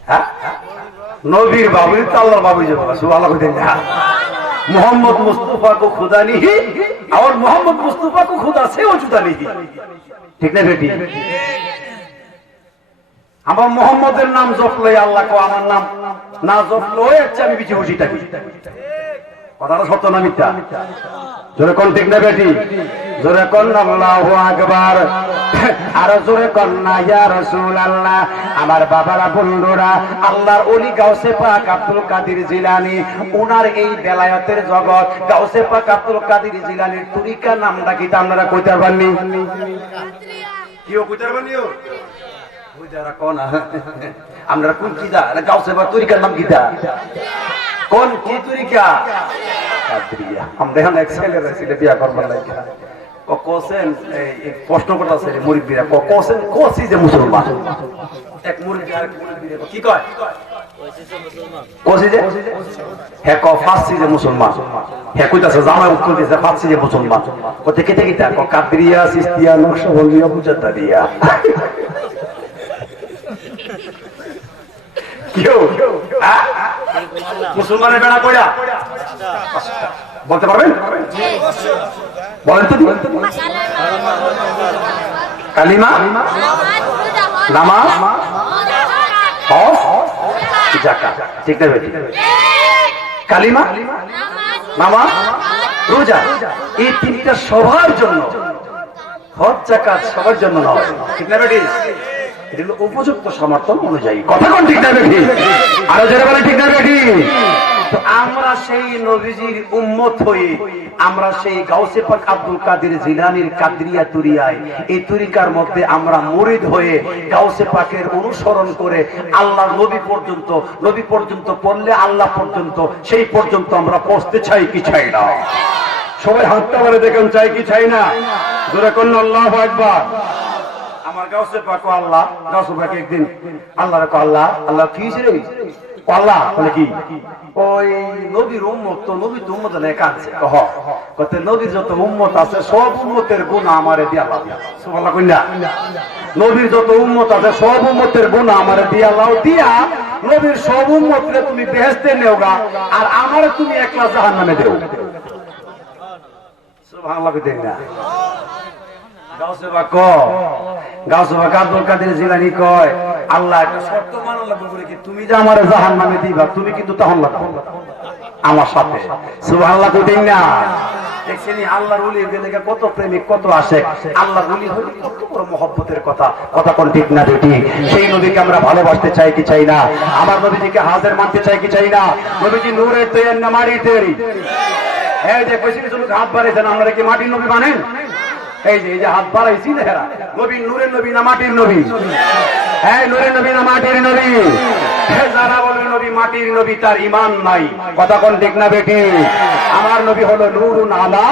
হ্যাঁ নবীর বাবুই তো আল্লাহর বাবুই যাবো সুবহানাল্লাহ কইতেন না। मोहम्मद मुस्तफा को खुदा नहीं और मोहम्मद मुस्तफा को खुदा से वो जुदा नहीं, ठीक ना बेटी? আমার মোহাম্মদের নাম জপলে আল্লাহ কো আমার নাম না জপলে ওই আচ্ছা আমি বিচে বসে থাকি, কথাটা সত্য না মিথ্যা? জোরে কোন ঠিক না বেটি? জোরে কোন আল্লাহু আকবার। আর জোরে কোন না ইয়া রাসূলুল্লাহ। আমার বাবারা বন্ধুরা, আল্লাহর ওলি গাউসে পাক আব্দুল কাদের জিলানী, ওনার এই বেলায়েতের জগৎ গাউসে পাক আব্দুল কাদের জিলানীর তরিকা নামটা কি আপনারা কইতে পারবেননি? কিও কইতে পারবেননি? ওই যারা কোন আমরা কোন কিদা গাউসে পাক তরিকার নাম কিদা? কোন কি তরিকা? কাদরিয়া। আমরা এখন এক্সেলের ছিল বিয়া করবার লাগি কোসেন এই প্রশ্ন করতেছে মুরিদরা কোসেন কোসি যে মুসলমান, এক মুরিদ আর মুরিদ কি কয় কোসি যে হ্যাঁ ক ফাসি যে মুসলমান, হ্যাঁ কইতাছে জামাই উত্তর দিছে ফাসি যে মুসলমান। ও থেকে থেকে তা কাদরিয়া সিস্তিয়া নকশবন্দিয়া মুজাদ্দিয়া কিও মুসলমানের বেড়া কইরা বলতে পারবেন? বলেন তো কালিমা, নামাজ, হজ, যাকাত, ঠিক না বেটি? কালিমা, নামাজ, রোজা, এই তিনটা সবার জন্য, হজ যাকাত সবার জন্য নয়, ঠিক না বেটি? এটা হলো উপযুক্ত সমর্থন অনুযায়ী। কথা কোন ঠিক না বেটি? আরো যারা বলে ঠিক না বেটি? তো আমরা সেই নবীজির উম্মত হয়ে আমরা সেই গাউসে পাক আব্দুল কাদের জিলানীর কাদরিয়া তুরিয়ায় এই তরিকার মধ্যে আমরা মুরিদ হয়ে গাউসে পাকের অনুসরণ করে আল্লাহ নবী পর্যন্ত পড়লে আল্লাহ পর্যন্ত, সেই পর্যন্ত আমরা পৌঁছতে চাই কি চাই না? সবাই হাতটা বলে দেখুন, চাই কি চাই না? জোরে কোন আল্লাহু আকবার। আমার গাউসে পাক আল্লাহ, গাউসে পাক একদিন আল্লাহ রাখো আল্লাহ আল্লাহ কি রে আল্লাহ বলে কি ওই নবীর উম্মত তো নবী তো উম্মত না কাঁদছে কহ কত নবীর যত উম্মত আছে সব উম্মতের গুনাহ আমারে দিয়া আল্লাহ সুবহানাল্লাহ কইনা। নবীর যত উম্মত আছে সব উম্মতের গুনাহ আমারে দিয়া আল্লাহ দিয়া নবীর সব উম্মতরে তুমি বেহেশতে নেওগা আর আমারে তুমি একলা জাহান্নামে দেও। সুবহানাল্লাহ কইনা। গাউসে পাক আব্দুল কাদের জিলানী কয় আল্লাহ একটা শর্ত মানা লাগবে বলে কি তুমি যে আমারে জাহান্নামে দিবা তুমি কিন্তু তখন লাগবে আমার সাথে। সুবহানাল্লাহ কইতেন না? দেখছেন আল্লাহর ওলি গেলে কত প্রেমিক কত আশেক, আল্লাহর ওলি হইলে কত বড় মহব্বতের কথা। কথা কোন ঠিক না বেটি? সেই নবীকে আমরা ভালোবাসতে চাই কি চাই না? আমার নবীজিকে হাজির মানতে চাই কি চাই না? নবীজি নূরের তৈরি না মাটির তৈরি? এই যে কইছি শুধু হাত বাড়াইছেন, আমরা কি মাটির নবী মানেন? এই যে হাত বাড়াইছি না হেরা নবী নূরের নবী না মাটির নবী? হ্যাঁ নূরের নবী না মাটির নবী? যারা বলে নবী মাটির নবী তার ঈমান নাই। কথা কোন ঠিক না বেটি? আমার নবী হলো নূরুন আলা,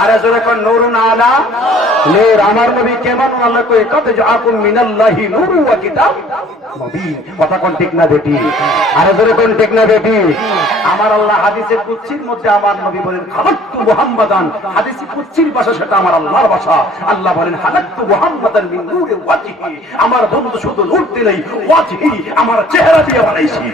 আরে জোরে কোন নূরুন আলা নূর। আমার নবী কেমন? আল্লাহ কই কত জাকুম মিনাল্লাহি নূরু ওয়া কিতাব মুবিন। কথা কোন ঠিক না বেটি? আরে জোরে কোন ঠিক না বেটি? আমার আল্লাহ হাদিসে কুদসির মধ্যে আমার নবী বলেন খালাকতু মুহাম্মাদান, হাদিসে কুদসির ভাষা সেটা আমার আল্লাহর ভাষা। আল্লাহ বলেন হালাকতু মুহাম্মাদান মিন নূরি ওয়াজহি, আমার বন্ধু শুধু নূর দিলেই ওয়াজহি আমার চেহারা দিয়ে বানাইছি।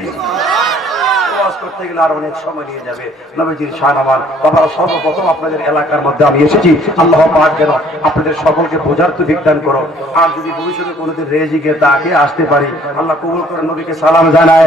ওয়াজ করতে গেলে আর অনেক সময় নিয়ে যাবে। নবীজির শাহনামান বাবা সর্বপ্রথম আপনাদের এলাকার মধ্যে আমি এসেছি, আল্লাহ পাক যেন আপনাদের সকলকে বোঝার তৌফিক দান করো। আর যদি ভবিষ্যতে কোনোদিন রেজিকে তাকে আসতে পারি, আল্লাহ কবুল করে নবীকে সালাম জানায়।